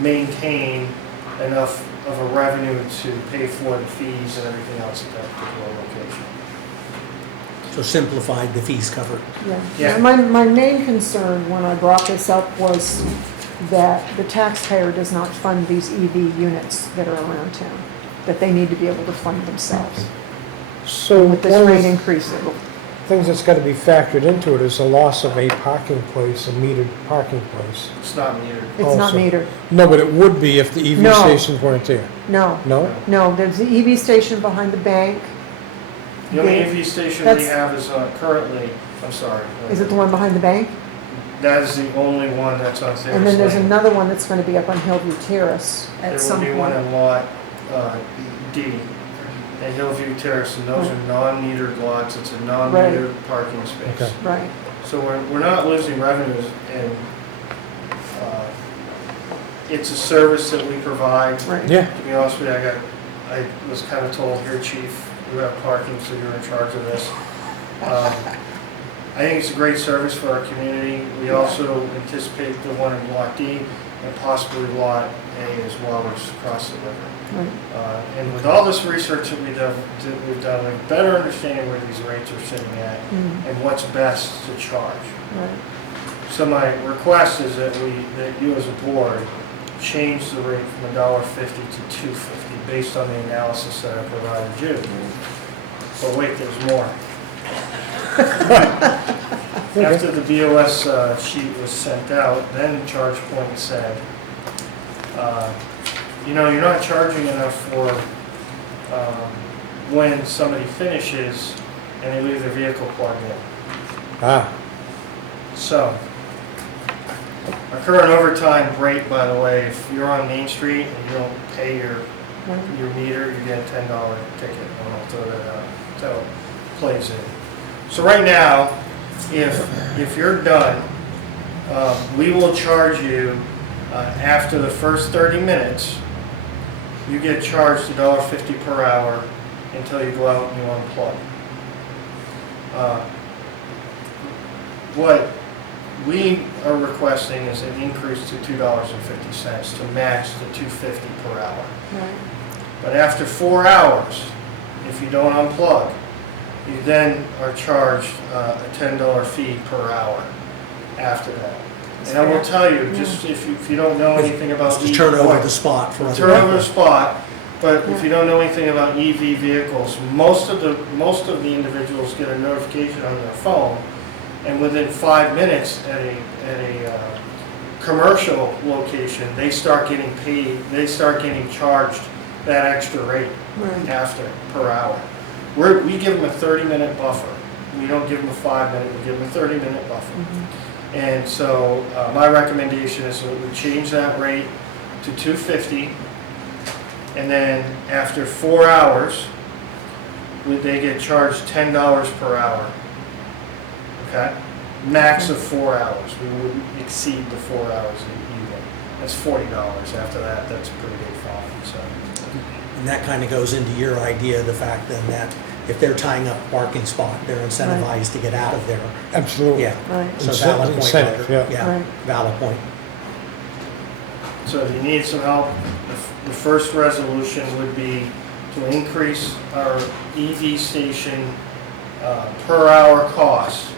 maintain enough of a revenue to pay for the fees and everything else at that particular location. So simplified, the fees covered. Yeah. My main concern when I brought this up was that the taxpayer does not fund these EV units that are around town, that they need to be able to fund themselves. So With this one of rate the increase, things that's got to be factored into it is the loss of a parking place, a metered parking place. It's not metered. it's not Also. metered. No, but it would be if the EV No. stations weren't there. No, No? no, there's the EV station behind the bank. The only Yeah. EV station we That's- have is currently, I'm sorry. Is it the one behind the bank? That is the only one that's on Thayer And then there's Lane. another one that's gonna be up on Hillview Terrace at some There will be one point. in lot D at Hillview Terrace, and those are non-metered lots. It's a non-metered parking space. Okay. Right, So we're not losing revenues, and it's a service that we provide. right. Yeah. To be honest with you, I was kind of told, here, chief, you have parking, so you're in charge of this. I think it's a great service for our community. We also anticipate the one in Lot D and possibly Lot A as well, which is across the river. Right. And with all this research that we've done, we have a better understanding where these rates are sitting at and what's best to charge. Right. So my request is that you as a board change the rate from $1.50 to $2.50 based on the analysis that I provided you. But wait, there's more. After the BOS sheet was sent out, then ChargePoint said, you're not charging enough for when somebody finishes and they leave their vehicle plugged in. Ah, So, our current overtime rate, by the way, if you're on Main Street and you don't pay your meter, you get a $10 ticket. I'll throw that out. So, it plays in. So right now, if you're done, we will charge you after the first 30 minutes. You get charged $1.50 per hour until you go out and you unplug. What we are requesting is an increase to $2.50 to match the $2.50 per hour. Right. But after 4 hours, if you don't unplug, you then are charged a $10 fee per hour after that. And I will tell you, just if you don't know anything about It's to turn over the spot for other turn over the people. spot, but if you don't know anything about EV vehicles, most of the individuals get a notification on their phone, and within 5 minutes at a commercial location, they start getting charged that extra rate Right. after per hour. We give them a 30-minute buffer. We don't give them a 5-minute, we give them a 30-minute buffer. And so my recommendation is that we change that rate to $2.50, and then after 4 hours, they get charged $10 per hour. Okay? Max of 4 hours. We wouldn't exceed the 4 hours even. That's $40. After that, that's a pretty big fine. So. And that kind of goes into your idea, the fact then that if they're tying up a parking spot, they're incentivized to get out of there. absolutely. Yeah. Right. So valid point. Incentive, Roger. yeah. Right. Valid point. So if you need some help, the first resolution would be to increase our EV station per hour cost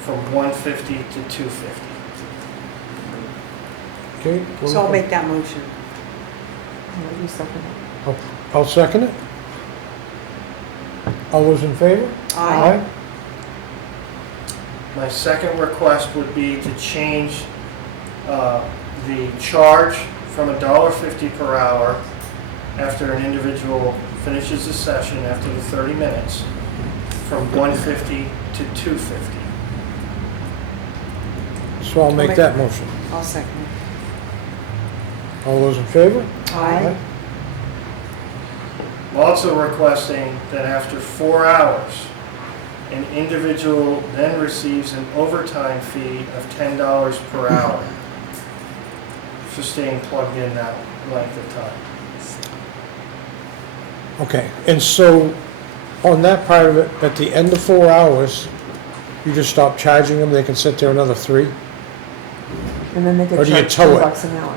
from $1.50 to $2.50. Okay. So I'll make that motion. Yeah, you second it. I'll second it. All those in favor? Aye. My second request would be to change the charge from $1.50 per hour after an individual finishes the session after the 30 minutes, from $1.50 to $2.50. So I'll make that motion. I'll second it. All those in favor? Aye. I'm also requesting that after 4 hours, an individual then receives an overtime fee of $10 per hour for staying plugged in that length of time. Okay, and so on that part of it, at the end of 4 hours, you just stop charging them, they can sit there another 3? And then they Or get do you charged tow it? $10 an hour.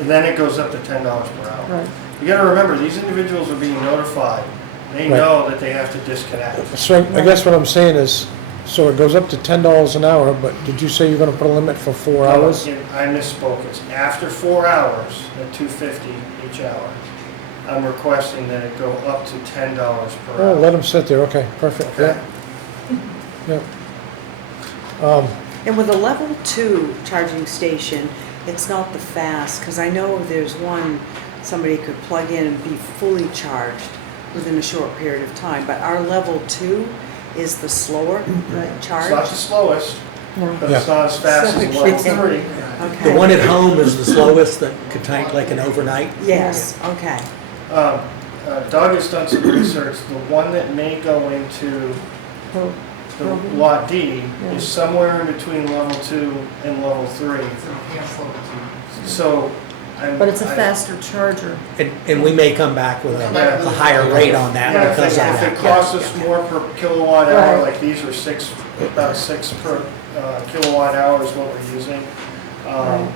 And then it goes up to $10 per hour. Right. You gotta remember, these individuals are being notified. They Right. know that they have to disconnect. So I guess what I'm saying is, so it goes up to $10 an hour, but did you say you're gonna put a limit for 4 hours? I misspoke. It's after 4 hours at $2.50 each hour. I'm requesting that it go up to $10 per Oh, hour. let them sit there, okay, perfect, Okay. yeah. Yeah. And with a level 2 charging station, it's not the fast, because I know there's one, somebody could plug in and be fully charged within a short period of time, but our level 2 is the slower It's charge. not the slowest, No. but it's not as fast as a level 3. Okay. The one at home is the slowest that could take like an overnight. Yes, okay. Doug has done some research. The one that may go into So, the Mhm. Lot D Yeah. is somewhere in between level 2 and level 3. So, But it's a faster charger. And we may come back with a higher rate on that Yeah, because of if it that. costs us more per kilowatt hour, Right. like these are about 6 per kilowatt hour is what we're using. Right.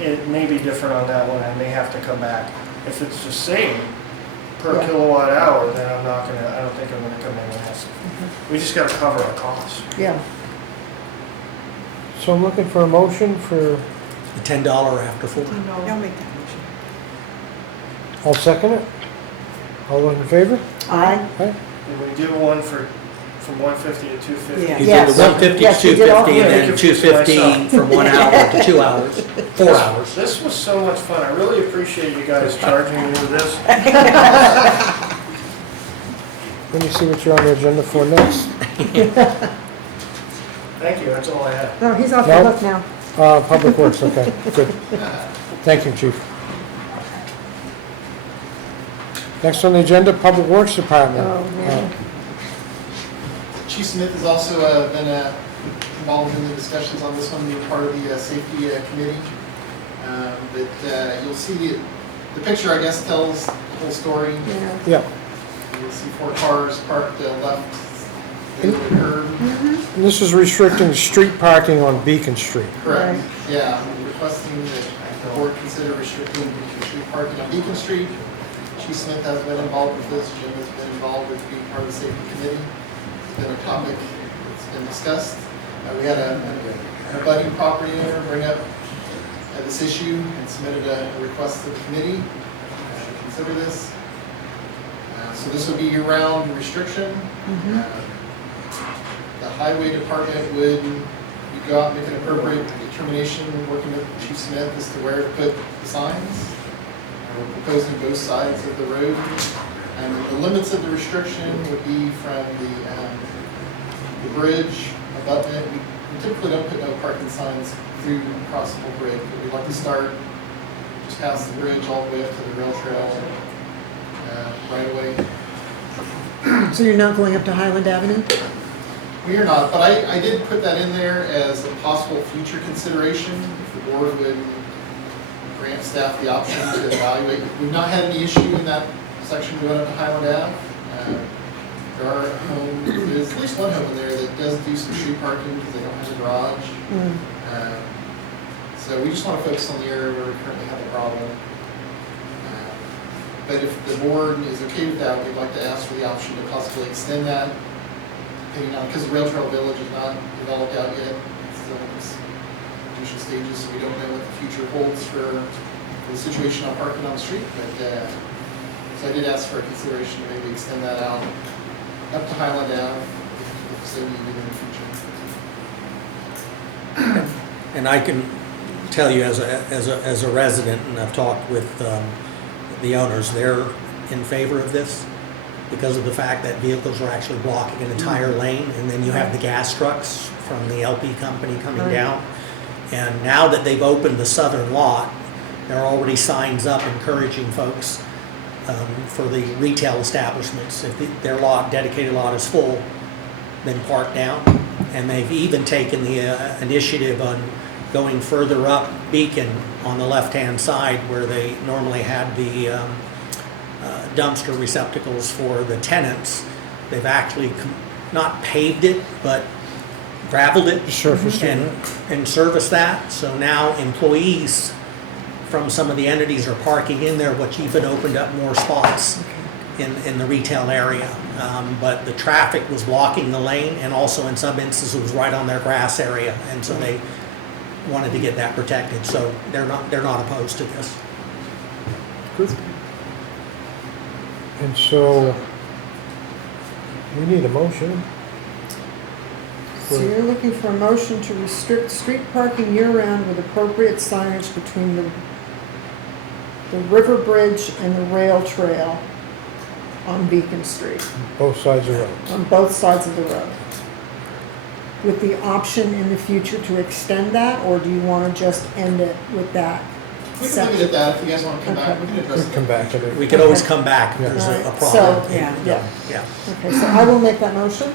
It may be different on that one. I may have to come back. If it's the same per Yeah. kilowatt hour, then I don't think I'm gonna come in and ask. We just gotta cover our costs. Yeah. So I'm looking for a motion for, The $10 after 4. I'll make that motion. I'll second it. All those in favor? Aye. Aye. Did we do one from 150 to 250? Yeah. You Yes. did the 150 to Yes, you did all 250 and three. then 250 from 1 hour to 2 hours, 4 hours. This was so much fun. I really appreciate you guys charging me with this. Let me see what you're on the agenda for next. Thank you, that's all I have. No, he's off the No. hook now. Public Works, okay, good. Thank you, Chief. Next on the agenda, Public Works Department. Oh, man. Chief Smith has also been involved in the discussions on this one, being part of the safety committee. But you'll see the picture, I guess, tells the whole story. Yeah. Yeah, You'll see 4 cars parked left in the curb. and this is restricting street parking on Beacon Street. Correct. Right. Yeah, I'm requesting that the board consider restricting Beacon Street parking on Beacon Street. Chief Smith has been involved with this, Jim has been involved with being part of the safety committee. It's been a topic that's been discussed. We had a budding property owner bring up this issue and submitted a request to the committee to consider this. So this would be year-round restriction. The highway department would go out and make an appropriate determination, working with Chief Smith as to where to put the signs. We're proposing both sides of the road. And the limits of the restriction would be from the bridge abutment. We typically don't put no parking signs through across the whole bridge, but we'd like to start just past the bridge all the way up to the rail trail right away. So you're not going up to Highland Avenue? We are not, but I did put that in there as a possible future consideration, if the board would grant staff the option to evaluate. We've not had any issue in that section going up to Highland Ave. There are homes, there's at least one home in there that does do some street parking because they don't have a garage. So we just want to focus on the area where we currently have a problem. But if the board is okay with that, we'd like to ask for the option to possibly extend that, depending on, because the Rail Trail Village is not developed out yet. It's still in its initial stages, so we don't know what the future holds for the situation on parking on the street. But So I did ask for a consideration to maybe extend that out up to Highland Ave if so needed in the future. And I can tell you as a resident, and I've talked with the owners, they're in favor of this because of the fact that vehicles are actually blocking an entire lane, and then you have the gas trucks from the LP company coming down. And now that they've opened the southern lot, there are already signs up encouraging folks for the retail establishments. If their lot, dedicated lot is full, then park down. And they've even taken the initiative on going further up Beacon on the left-hand side where they normally had the dumpster receptacles for the tenants. They've actually not paved it, but gravelled it Surfaced it, and serviced that. So now employees from some of the entities are parking in there, which even opened up more spots in the retail area. But the traffic was blocking the lane, and also in some instances it was right on their grass area, and so they wanted to get that protected. So they're not opposed to this. Good. And so, we need a motion. So you're looking for a motion to restrict street parking year-round with appropriate signage between the river bridge and the rail trail on Beacon Street, Both sides of the road. on both sides of the road. With the option in the future to extend that, or do you want to just end it with that? We can leave it at that. If you guys want to come back, we can address We it. can come back to it. We could always come back if Yeah. there's a Alright, problem. so, yeah. Yeah. Okay, so I will make that motion.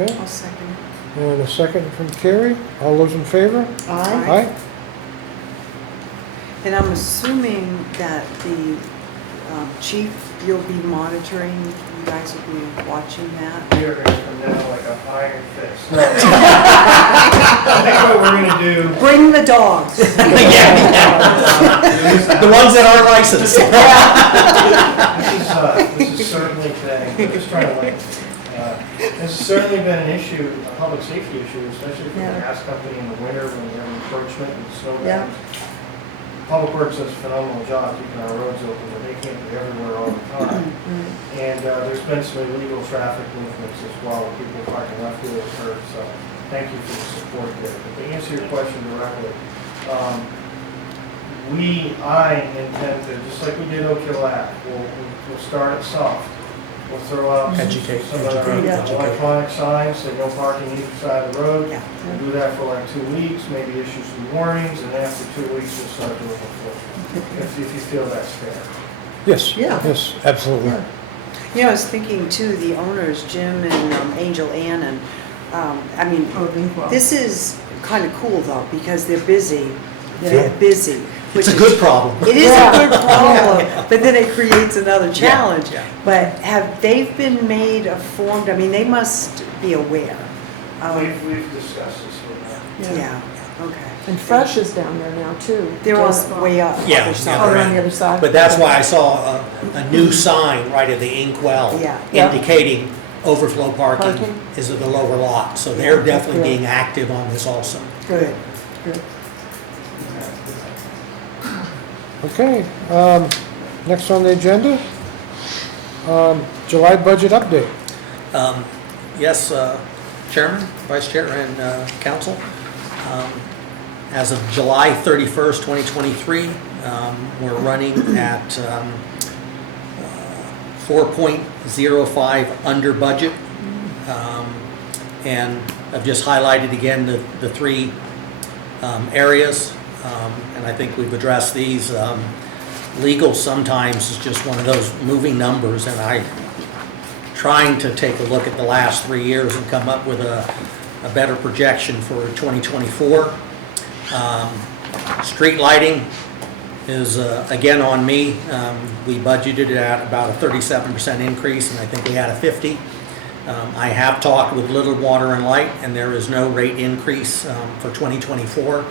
Okay, I'll second it. and a second from Carrie. All those in favor? Aye. Aye. And I'm assuming that the chief, you'll be monitoring, you guys will be watching that? We are gonna come down like a iron fist. I think what we're gonna do, Bring the dogs. The ones that aren't licensed. this has certainly been, I'm just trying to like, this has certainly been an issue, a public safety issue, especially for the Yeah. gas company in the winter when we have encroachment and snow Yeah. banks. Public Works does a phenomenal job keeping our roads open, but they can't be everywhere all the time. And there's been some illegal traffic movements as well, people parking left wheel curves, so thank you for the support there. But to answer your question directly, I intend to, just like we did Oak Hill Ave, we'll start it soft. We'll throw out Educate. some of our electronic signs, say no parking either side of the road. Yeah. We'll do that for like 2 weeks, maybe issue some warnings, and after 2 weeks, we'll start doing the full. If you feel that's fair. Yes. Yeah. Yes, absolutely. You know, I was thinking too, the owners, Jim and Angel Ann, and, I mean, Oh, Linkwell. this is kind of cool though, because they're busy. Yeah. They're busy. It's a good problem. It is a good problem, but then it creates another challenge. yeah. But have they been made informed, I mean, they must be aware. We've discussed this with them. Yeah, okay. And Fresh is down there now too. They're Just on, way up. Yeah, other yeah, side. Oh, they're on the other side? But that's why I saw a new sign right at the inkwell Yeah. Yeah. indicating overflow parking Parking. is at the lower lot. So they're definitely Good. being active on this also. Good. Good. Okay, next on the agenda, July budget update. Yes, Chairman, Vice Chair, and Council. As of July 31st, 2023, we're running at 4.05 under budget. And I've just highlighted again the three areas, and I think we've addressed these. Legal sometimes is just one of those moving numbers, and I'm trying to take a look at the last 3 years and come up with a better projection for 2024. Street lighting is again on me. We budgeted it at about a 37% increase, and I think we had a 50. I have talked with Little Water and Light, and there is no rate increase for 2024.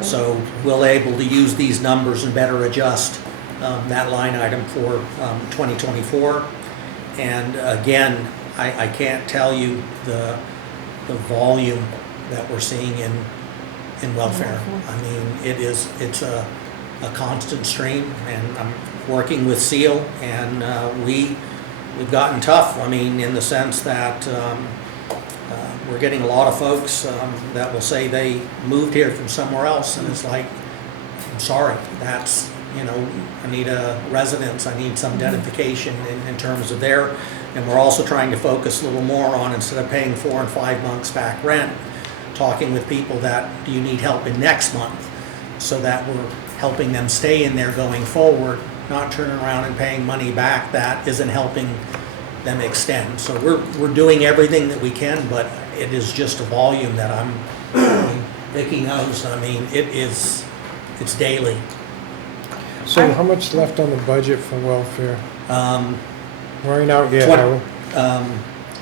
So we'll able to use these numbers and better adjust that line item for 2024. And again, I can't tell you the volume that we're seeing in welfare. I mean, it's a a constant stream, and I'm working with SEAL, and we've gotten tough. I mean, in the sense that we're getting a lot of folks that will say they moved here from somewhere else, and it's like, I'm sorry, that's, you know, I need a residence, I need some identification in terms of there. And we're also trying to focus a little more on, instead of paying 4 and 5 months back rent, talking with people that, do you need help in next month? So that we're helping them stay in there going forward, not turning around and paying money back that isn't helping them extend. So we're doing everything that we can, but it is just a volume that Vicki knows. I mean, it's daily. So how much left on the budget for welfare? We're out yet, are we?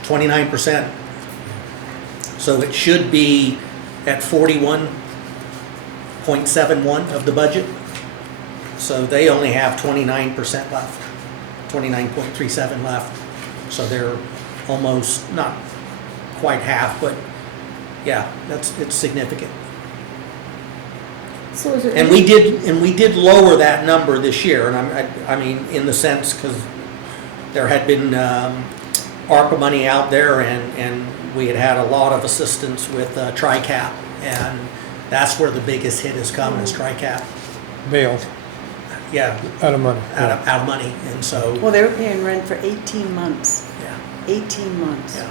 29%. So it should be at 41.71 of the budget. So they only have 29% left, 29.37 left. So they're almost, not quite half, but yeah, it's significant. So is there And we did lower that number this year, and I mean, in the sense, because there had been ARPA money out there, and we had a lot of assistance with TRICAP, and that's where the biggest hit has come, is TRICAP. Bailed, Yeah, out of money. out of money, and so, Well, they were paying rent for 18 months, yeah, 18 months. yeah.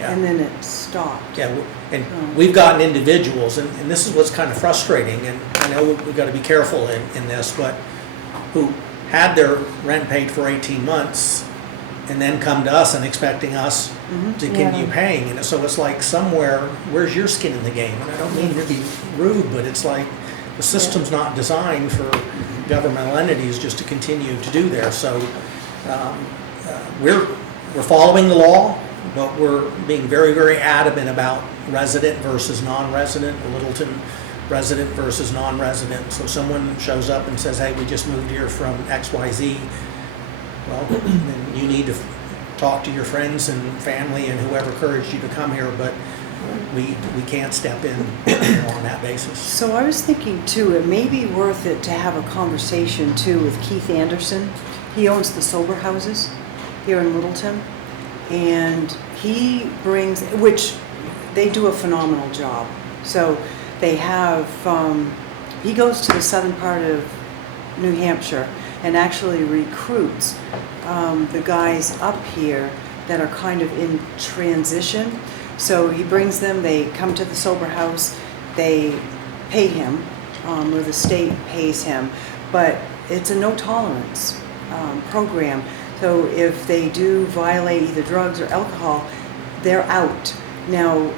And then it stopped. Yeah, and we've gotten individuals, and this is what's kind of frustrating, and I know we've got to be careful in this, but who had their rent paid for 18 months and then come to us and expecting us to continue paying. And so it's like, somewhere, where's your skin in the game? And I don't mean to be rude, but it's like, the system's not designed for governmental entities just to continue to do there. So we're following the law, but we're being very, very adamant about resident versus non-resident, Littleton resident versus non-resident. So someone shows up and says, hey, we just moved here from XYZ. Well, then you need to talk to your friends and family and whoever encouraged you to come here, but we can't step in on that basis. So I was thinking too, it may be worth it to have a conversation too with Keith Anderson. He owns the sober houses here in Littleton. And he brings, which they do a phenomenal job. So they have, he goes to the southern part of New Hampshire and actually recruits the guys up here that are kind of in transition. So he brings them, they come to the sober house, they pay him, or the state pays him, but it's a no tolerance program. So if they do violate either drugs or alcohol, they're out. Now,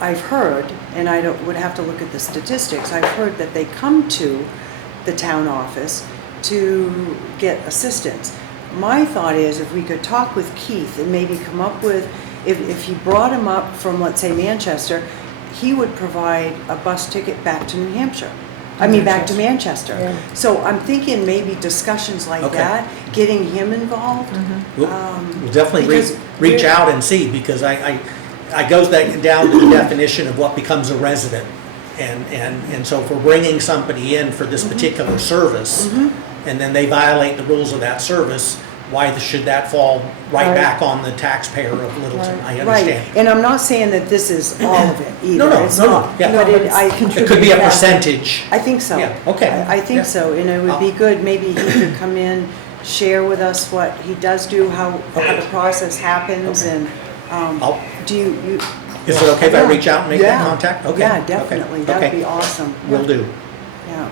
I've heard, and I would have to look at the statistics, I've heard that they come to the town office to get assistance. My thought is, if we could talk with Keith and maybe come up with, if he brought him up from, let's say, Manchester, he would provide a bus ticket back to New Hampshire. Back to Manchester. Yeah. So I'm thinking maybe discussions like that, getting him involved. We'll definitely reach out and see, because I goes down to the definition of what becomes a resident. And so if we're bringing somebody in for this particular service, and then they violate the rules of that service, why should that fall right back on the taxpayer of Littleton? I understand. Right, and I'm not saying that this is all of it either. No, It's no, not. yeah. But It could be a percentage. I think so. Yeah, okay. I think Yeah. so, and it would be good, maybe he could come in, share with us what he does do, how the process happens, and do you? Is it okay if I reach out and make that Yeah. contact? Okay. Yeah, definitely, that would Okay. be awesome. Will do. Yeah.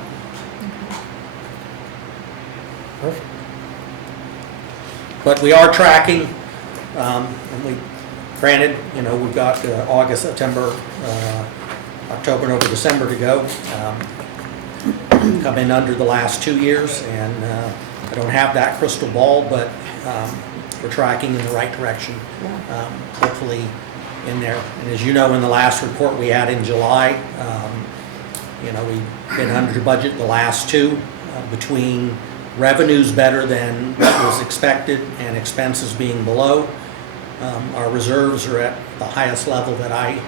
Perfect. But we are tracking, and granted, we've got August, September, October, November, December to go. Come in under the last 2 years, and I don't have that crystal ball, but we're tracking in the right direction, hopefully in there. And as you know, in the last report we had in July, we've been under budget the last two, between revenues better than what was expected and expenses being below. Our reserves are at the highest level that I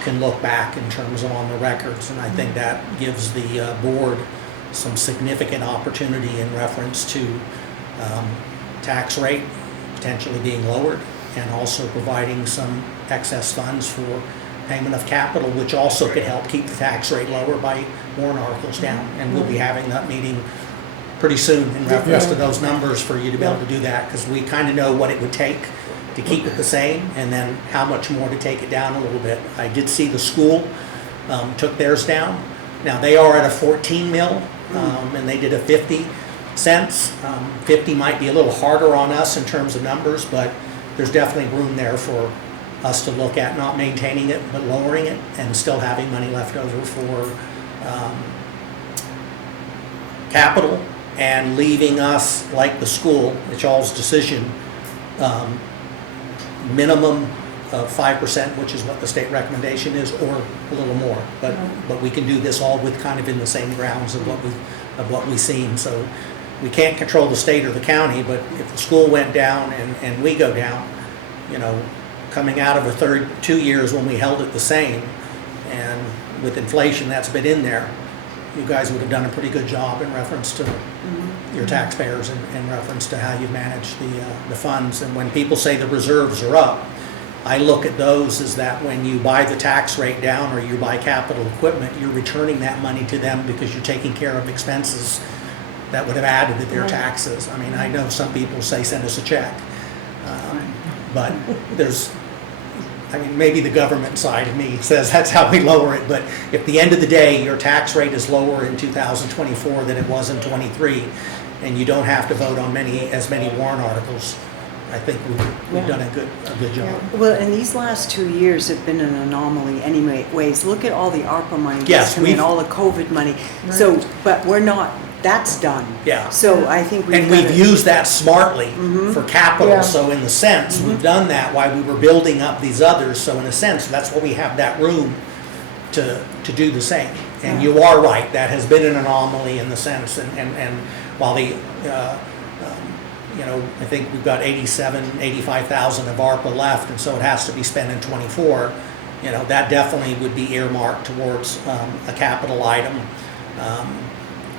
can look back in terms of on the records, and I think that gives the board some significant opportunity in reference to tax rate potentially being lowered, and also providing some excess funds for payment of capital, which also could help keep the tax rate lower by warrant articles down. And we'll be having that meeting pretty soon in reference to those numbers for you to be able to do that, because we kind of know what it would take to keep it the same, and then how much more to take it down a little bit. I did see the school took theirs down. Now, they are at a 14 mil, and they did a 50 cents. 50 might be a little harder on us in terms of numbers, but there's definitely room there for us to look at not maintaining it, but lowering it, and still having money left over for capital, and leaving us, like the school, it's y'all's decision, minimum of 5%, which is what the state recommendation is, or a little more. But we can do this all with kind of in the same grounds of what we've seen. So we can't control the state or the county, but if the school went down and we go down, you know, coming out of a 2 years when we held it the same, and with inflation that's been in there, you guys would have done a pretty good job in reference to your taxpayers, in reference to how you manage the funds. And when people say the reserves are up, I look at those as that when you buy the tax rate down or you buy capital equipment, you're returning that money to them because you're taking care of expenses that would have added to their taxes. I mean, I know some people say send us a check, but there's, I mean, maybe the government side of me says that's how we lower it, but if the end of the day your tax rate is lower in 2024 than it was in 23, and you don't have to vote on as many warrant articles, I think we've done a good job. Well, and these last 2 years have been an anomaly anyways. Look at all the ARPA money Yes, that's come in, all the COVID money. So, but we're not, that's done. Yeah. So I think And we've used that smartly for capital, so in the sense, we've done that while we were building up these others, so in a sense, that's what we have that room to do the same. And you are right, that has been an anomaly in the sense, and while the, you know, I think we've got 85,000 of ARPA left, and so it has to be spent in 24, you know, that definitely would be earmarked towards a capital item.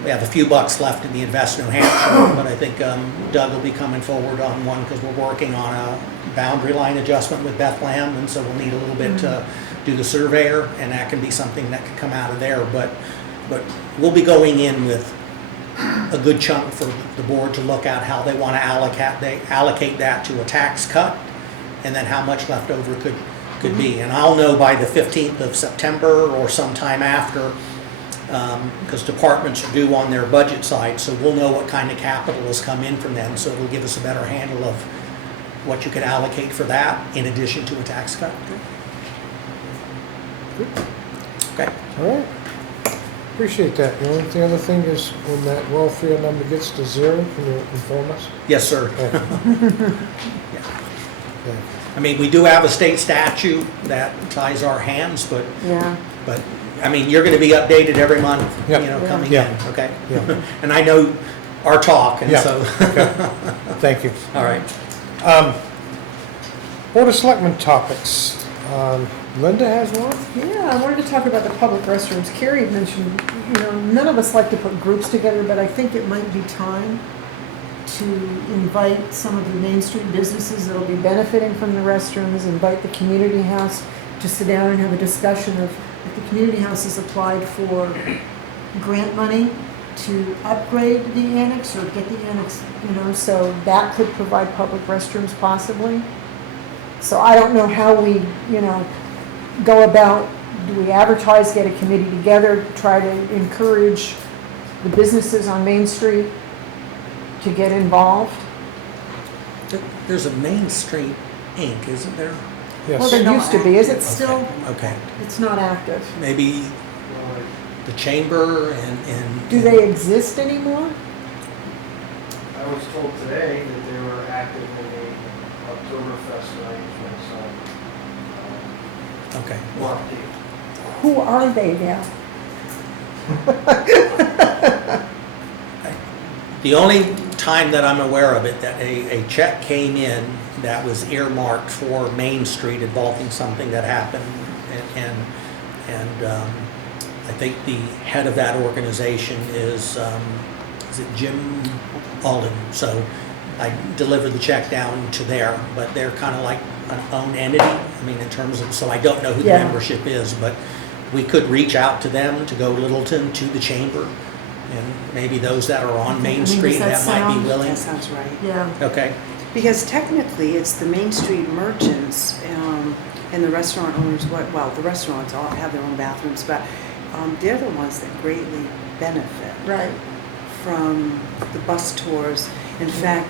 We have a few bucks left in the Invest New Hampshire, but I think Doug will be coming forward on one, because we're working on a boundary line adjustment with Bethlehem, and so we'll need a little bit to do the surveyor, and that can be something that could come out of there. But we'll be going in with a good chunk for the board to look at how they want to allocate that to a tax cut, and then how much left over could be. And I'll know by the 15th of September or sometime after, because departments are due on their budget side, so we'll know what kind of capital has come in from them, so it'll give us a better handle of what you could allocate for that in addition to a tax cut. Okay. All right. Appreciate that. The only other thing is when that welfare number gets to 0, can you inform us? Yes, sir. Yeah. I mean, we do have a state statute that ties our hands, but I mean, you're going to be updated every month, you know, coming in, okay? Yeah. And I know our talk, and so. Okay. Thank you. All right. Board of Selectmen topics. Linda has one? Yeah, I wanted to talk about the public restrooms. Carrie had mentioned, you know, none of us like to put groups together, but I think it might be time to invite some of the Main Street businesses that'll be benefiting from the restrooms, invite the community house to sit down and have a discussion of if the community house has applied for grant money to upgrade the annex or get the annex, you know, so that could provide public restrooms possibly. So I don't know how we, you know, go about, do we advertise, get a committee together, try to encourage the businesses on Main Street to get involved? There's a Main Street Inc., isn't there? Yes. Well, there used to be, is it still? Okay. It's not active. Maybe the chamber and. Do they exist anymore? I was told today that they were active in the Oktoberfest arrangements, Okay. well, Who are they now? The only time that I'm aware of it, that a check came in that was earmarked for Main Street involving something that happened, and I think the head of that organization is it Jim Alden? So I delivered the check down to there, but they're kind of like an own entity. I mean, in terms of, so I don't know who the Yeah. membership is, but we could reach out to them to go Littleton to the chamber, and maybe those that are on Main does Street that that might be sound- willing. That sounds right. Yeah. Okay, Because technically, it's the Main Street merchants and the restaurant owners, well, the restaurants all have their own bathrooms, but they're the ones that greatly benefit Right. from the bus tours. In fact,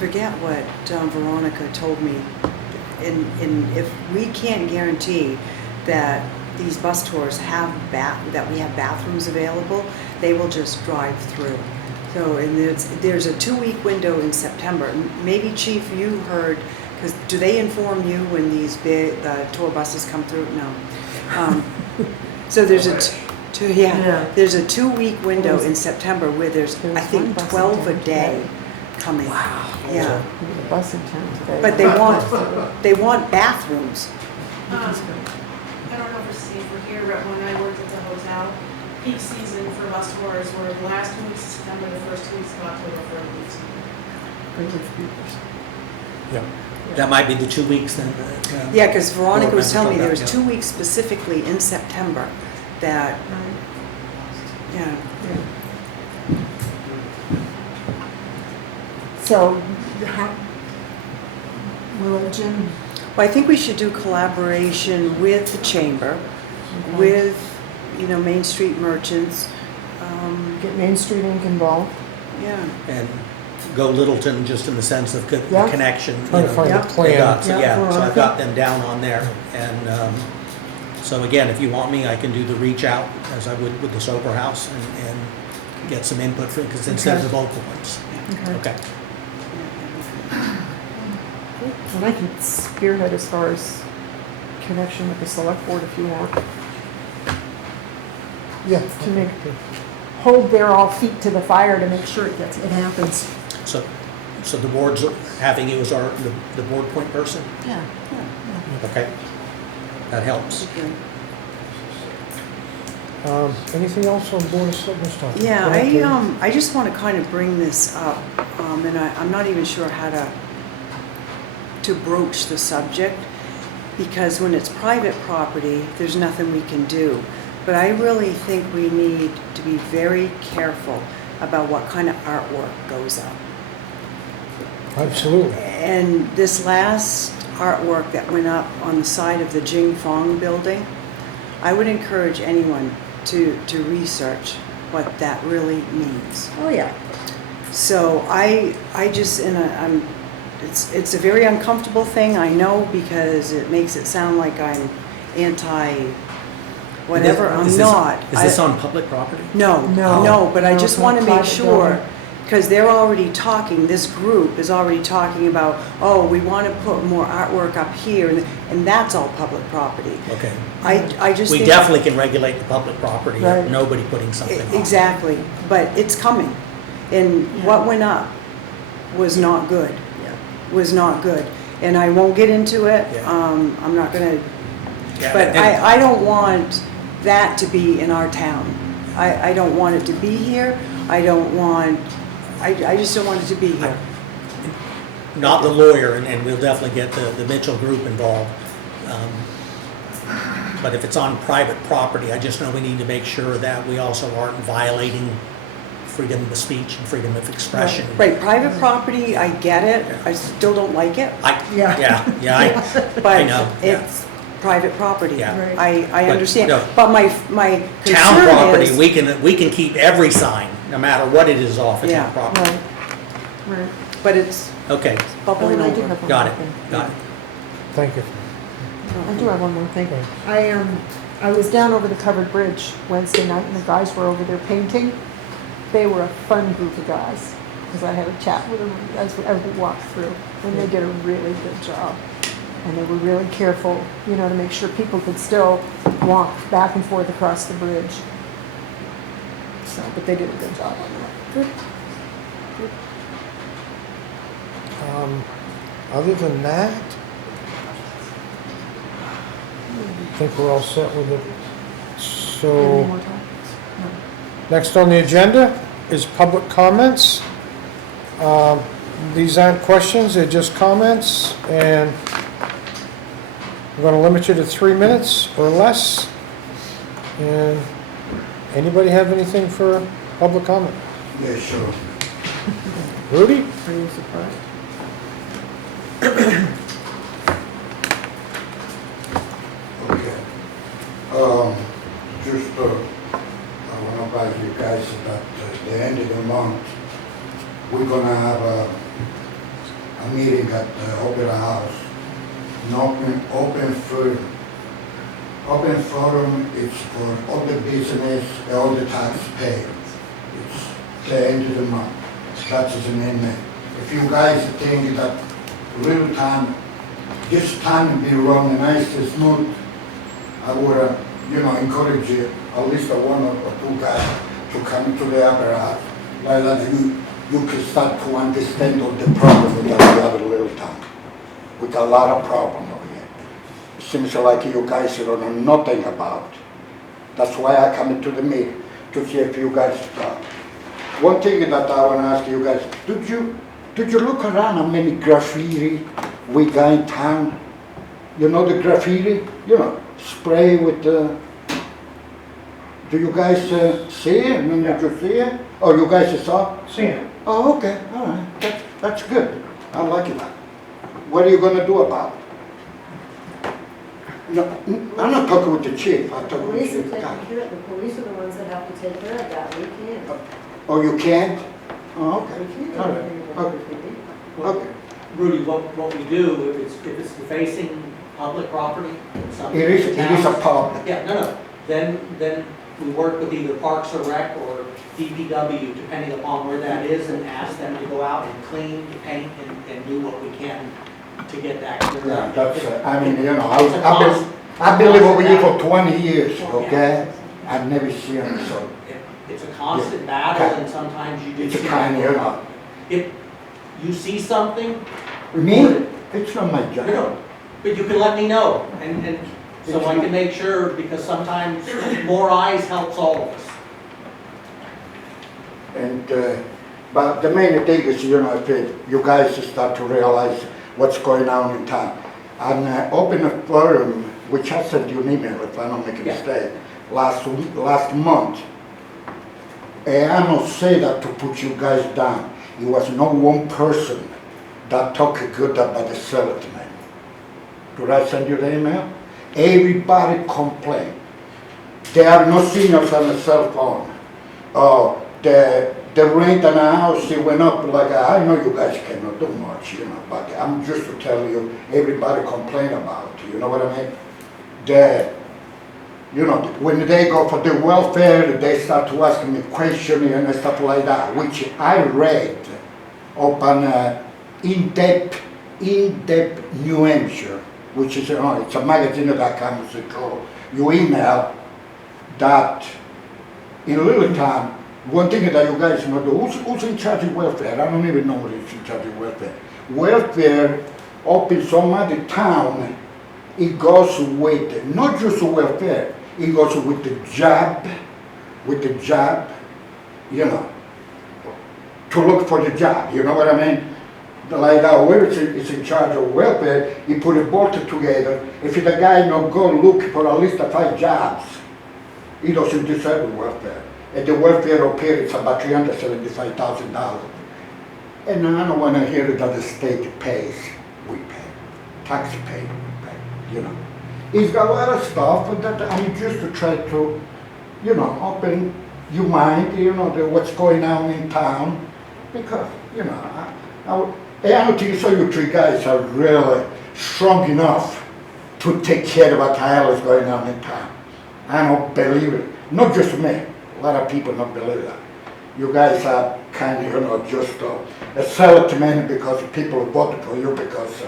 forget what Veronica told me, if we can't guarantee that these bus tours that we have bathrooms available, they will just drive through. So, and there's a 2-week window in September. Maybe Chief, you heard, because do they inform you when the tour buses come through? No. So there's Yeah. there's a 2-week window in September where there's I one think bus in 12 a town day today. coming. Wow. Yeah, There's a bus in town today. but they want bathrooms. I don't know for Steve, we're here, but when I worked at the hotel, peak season for bus tours were the last 2 weeks of September, the first 2 weeks of October for a week. Yeah. that might be the 2 weeks then. Yeah, because Veronica was Board telling me there members was don't 2 weeks specifically in September that, yeah. So, will Jim, Well, I think we should do collaboration with the chamber, with, Main Street merchants. get Main Street Inc. involved? Yeah, And go Littleton just in the sense of Yeah. connection. Trying to find a Yeah. They plan. got- so, Yeah, yeah, so I've Veronica. got them down on there. And so again, if you want me, I can do the reach out as I would with the Sober House and get some input from, because instead of the vocal ones. Okay. And I can spearhead as far as connection with the select board if you want, Yeah. to make, hold their all feet to the fire to make sure it happens. So the board's having you as the board point person? Yeah. Okay. That helps. okay. Anything else on Board of Selectmen stuff? Yeah, Okay. I just want to kind of bring this up, and I'm not even sure how to broach the subject, because when it's private property, there's nothing we can do. But I really think we need to be very careful about what kind of artwork goes up. Absolutely. And this last artwork that went up on the side of the Jing Fong building, I would encourage anyone to research what that really means. Oh, yeah. So I just, it's a very uncomfortable thing, I know, because it makes it sound like I'm anti-whatever, I'm not. Is this on public property? No, No. no, but I No, just it's want to not make private sure, building. because they're already talking, this group is already talking about, oh, we want to put more artwork up here, and that's all public property. Okay. I just We think. definitely can regulate the public property, Right. nobody putting something on. Exactly, but it's coming. And what went up was not good. Was not good. And I won't get into it. Yeah. I'm not gonna, Yeah, but and- I don't want that to be in our town. I don't want it to be here. I just don't want it to be here. Not the lawyer, and we'll definitely get the Mitchell Group involved. But if it's on private property, I just know we need to make sure that we also aren't violating freedom of speech and freedom of expression. Right, private property, I get it. I still don't like it. Yeah. I But know, yeah. it's private property. Yeah. Right. I But, understand. no. But my Town concern property, is. we can keep every sign, no matter what it is off of Yeah. town property. Right, right. But it's Okay, bubbling Oh, and I do over. have one got more it, thing. got it. Thank you. I do have one more thing. Okay. I was down over the covered bridge Wednesday night, and the guys were over there painting. They were a fun group of guys, because I had a chat with them as we walked through, and they did a really good job. And they were really careful, to make sure people could still walk back and forth across the bridge. So, but they did a good job on that. Good. Other than that, I think we're all set with the So, Any more topics? No. next on the agenda is public comments. These aren't questions, they're just comments, and we're gonna limit you to 3 minutes or less. And anybody have anything for public comment? Yeah, sure. Rudy? Are you surprised? Okay. Just, I want to advise you guys that at the end of the month, we're gonna have a meeting at the Opera House. An open forum. Open forum is for all the business, all the taxpayers. It's the end of the month. That's the name. If you guys think that Littleton, this time be run nice and smooth, I would, encourage you, at least one or two guys to come to the Opera House. Like that you can start to understand all the problems that we have in Littleton. With a lot of problems over here. Seems like you guys don't know nothing about. That's why I come to the meeting, to see if you guys talk. One thing that I want to ask you guys, did you look around how many graffiti we got in town? You know the graffiti? Spray with the... Do you guys see it? Did you see it? Oh, you guys saw? See it. Oh, okay, all right, that's good. I like it. What are you gonna do about it? No, I'm not talking with the chief, I'm talking with the chief. The police are the ones that have to take care of that, we can't. Oh, you can't? Oh, okay. We can't do All right. anything about Okay. graffiti. Okay. Rudy, what we do, if it's facing public property, some It is a towns- problem. Yeah, no, then we work with either Parks or Rec or DPW, depending upon where that is, and ask them to go out and clean, paint, and do what we can to get that cleared Yeah, up. that's, It's a constant- I've been living with you for 20 years, okay? I've never seen it, so It's a constant battle, and sometimes you do it's a see kind that. of, If you see something, me, it's not my job. but you can let me know, and so I can make sure, because sometimes more eyes helps all of us. And, but the main thing is, if you guys start to realize what's going on in town. And open a forum, which I sent you an email, if I don't make a mistake, last month. And I don't say that to put you guys down. It was no one person that talked good about the settlement. Did I send you the email? Everybody complained. There are no seniors on the cell phone. Oh, the rent on a house, it went up like, I know you guys cannot do much, but I'm just to tell you, everybody complain about it, you know what I mean? When they go for the welfare, they start to ask me questions and stuff like that, which I read up on in-depth New Hampshire, which is, it's a magazine that comes to you email that in Littleton, one thing that you guys know, who's in charge of welfare? I don't even know who's in charge of welfare. Welfare up in some other town, it goes with, not just welfare, it goes with the job, to look for the job, you know what I mean? Like whoever is in charge of welfare, he put a board together. If the guy not go look for at least 5 jobs, he doesn't deserve welfare. And the welfare up here is about $375,000. And I don't want to hear that the state pays, we pay. Taxpayer, we pay, It's got a lot of stuff that I'm just to try to, open your mind, what's going on in town. Because, I don't think so you 3 guys are really strong enough to take care of what the hell is going on in town. I don't believe it. Not just me. A lot of people don't believe that. You guys are kind of, just a salesman because people voted for you because,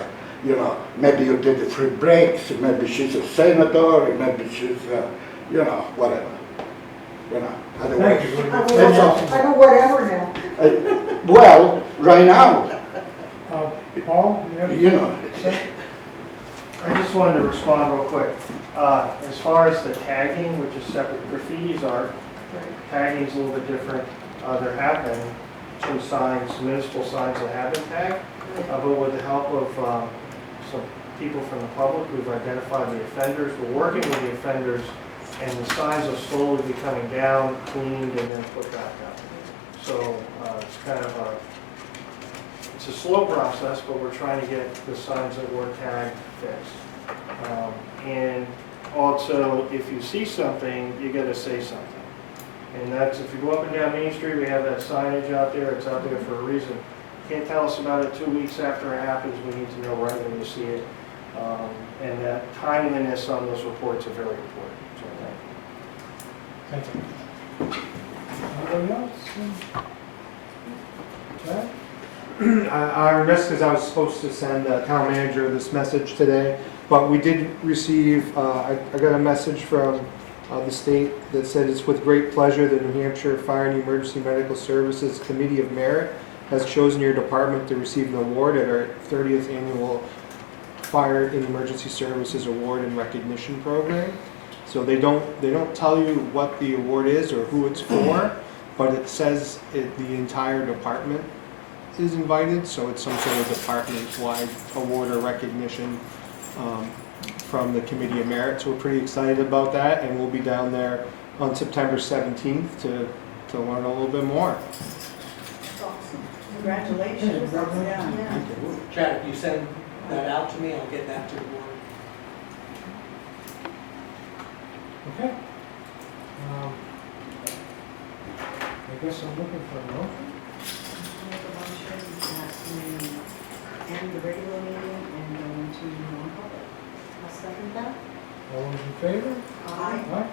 maybe you did the free breaks, maybe she's a senator, maybe she's, whatever. Otherwise. I know whatever now. Well, right now, Paul, you have you know. I just wanted to respond real quick. As far as the tagging, which is separate, graffiti's art, tagging's a little bit different. There have been some signs, municipal signs that have been tagged, but with the help of some people from the public who've identified the offenders, we're working with the offenders, and the signs will slowly be coming down, cleaned, and then put back up. So it's kind of it's a slow process, but we're trying to get the signs that were tagged fixed. And also, if you see something, you got to say something. And that's, if you go up and down Main Street, we have that signage out there, it's out there for a reason. You can't tell us about it 2 weeks after it happens, we need to know right when you see it. And that timeliness on those reports are very important. So, Thank you. Anybody else? Chad? I'm remiss because I was supposed to send the town manager this message today, but we did receive, I got a message from the state that said it's with great pleasure the New Hampshire Fire and Emergency Medical Services Committee of Merit has chosen your department to receive an award at our 30th annual Fire and Emergency Services Award and Recognition Program. So they don't tell you what the award is or who it's for, but it says the entire department is invited, so it's some sort of department-wide award or recognition from the Committee of Merit. So we're pretty excited about that, and we'll be down there on September 17th to learn a little bit more. Congratulations. Yeah. Chad, if you send that out to me, I'll get that to the board. Okay. I guess I'm looking for a motion. Make a motion that we end the regular meeting and go into non-public. I'll second that. All those in favor? Aye. Aye.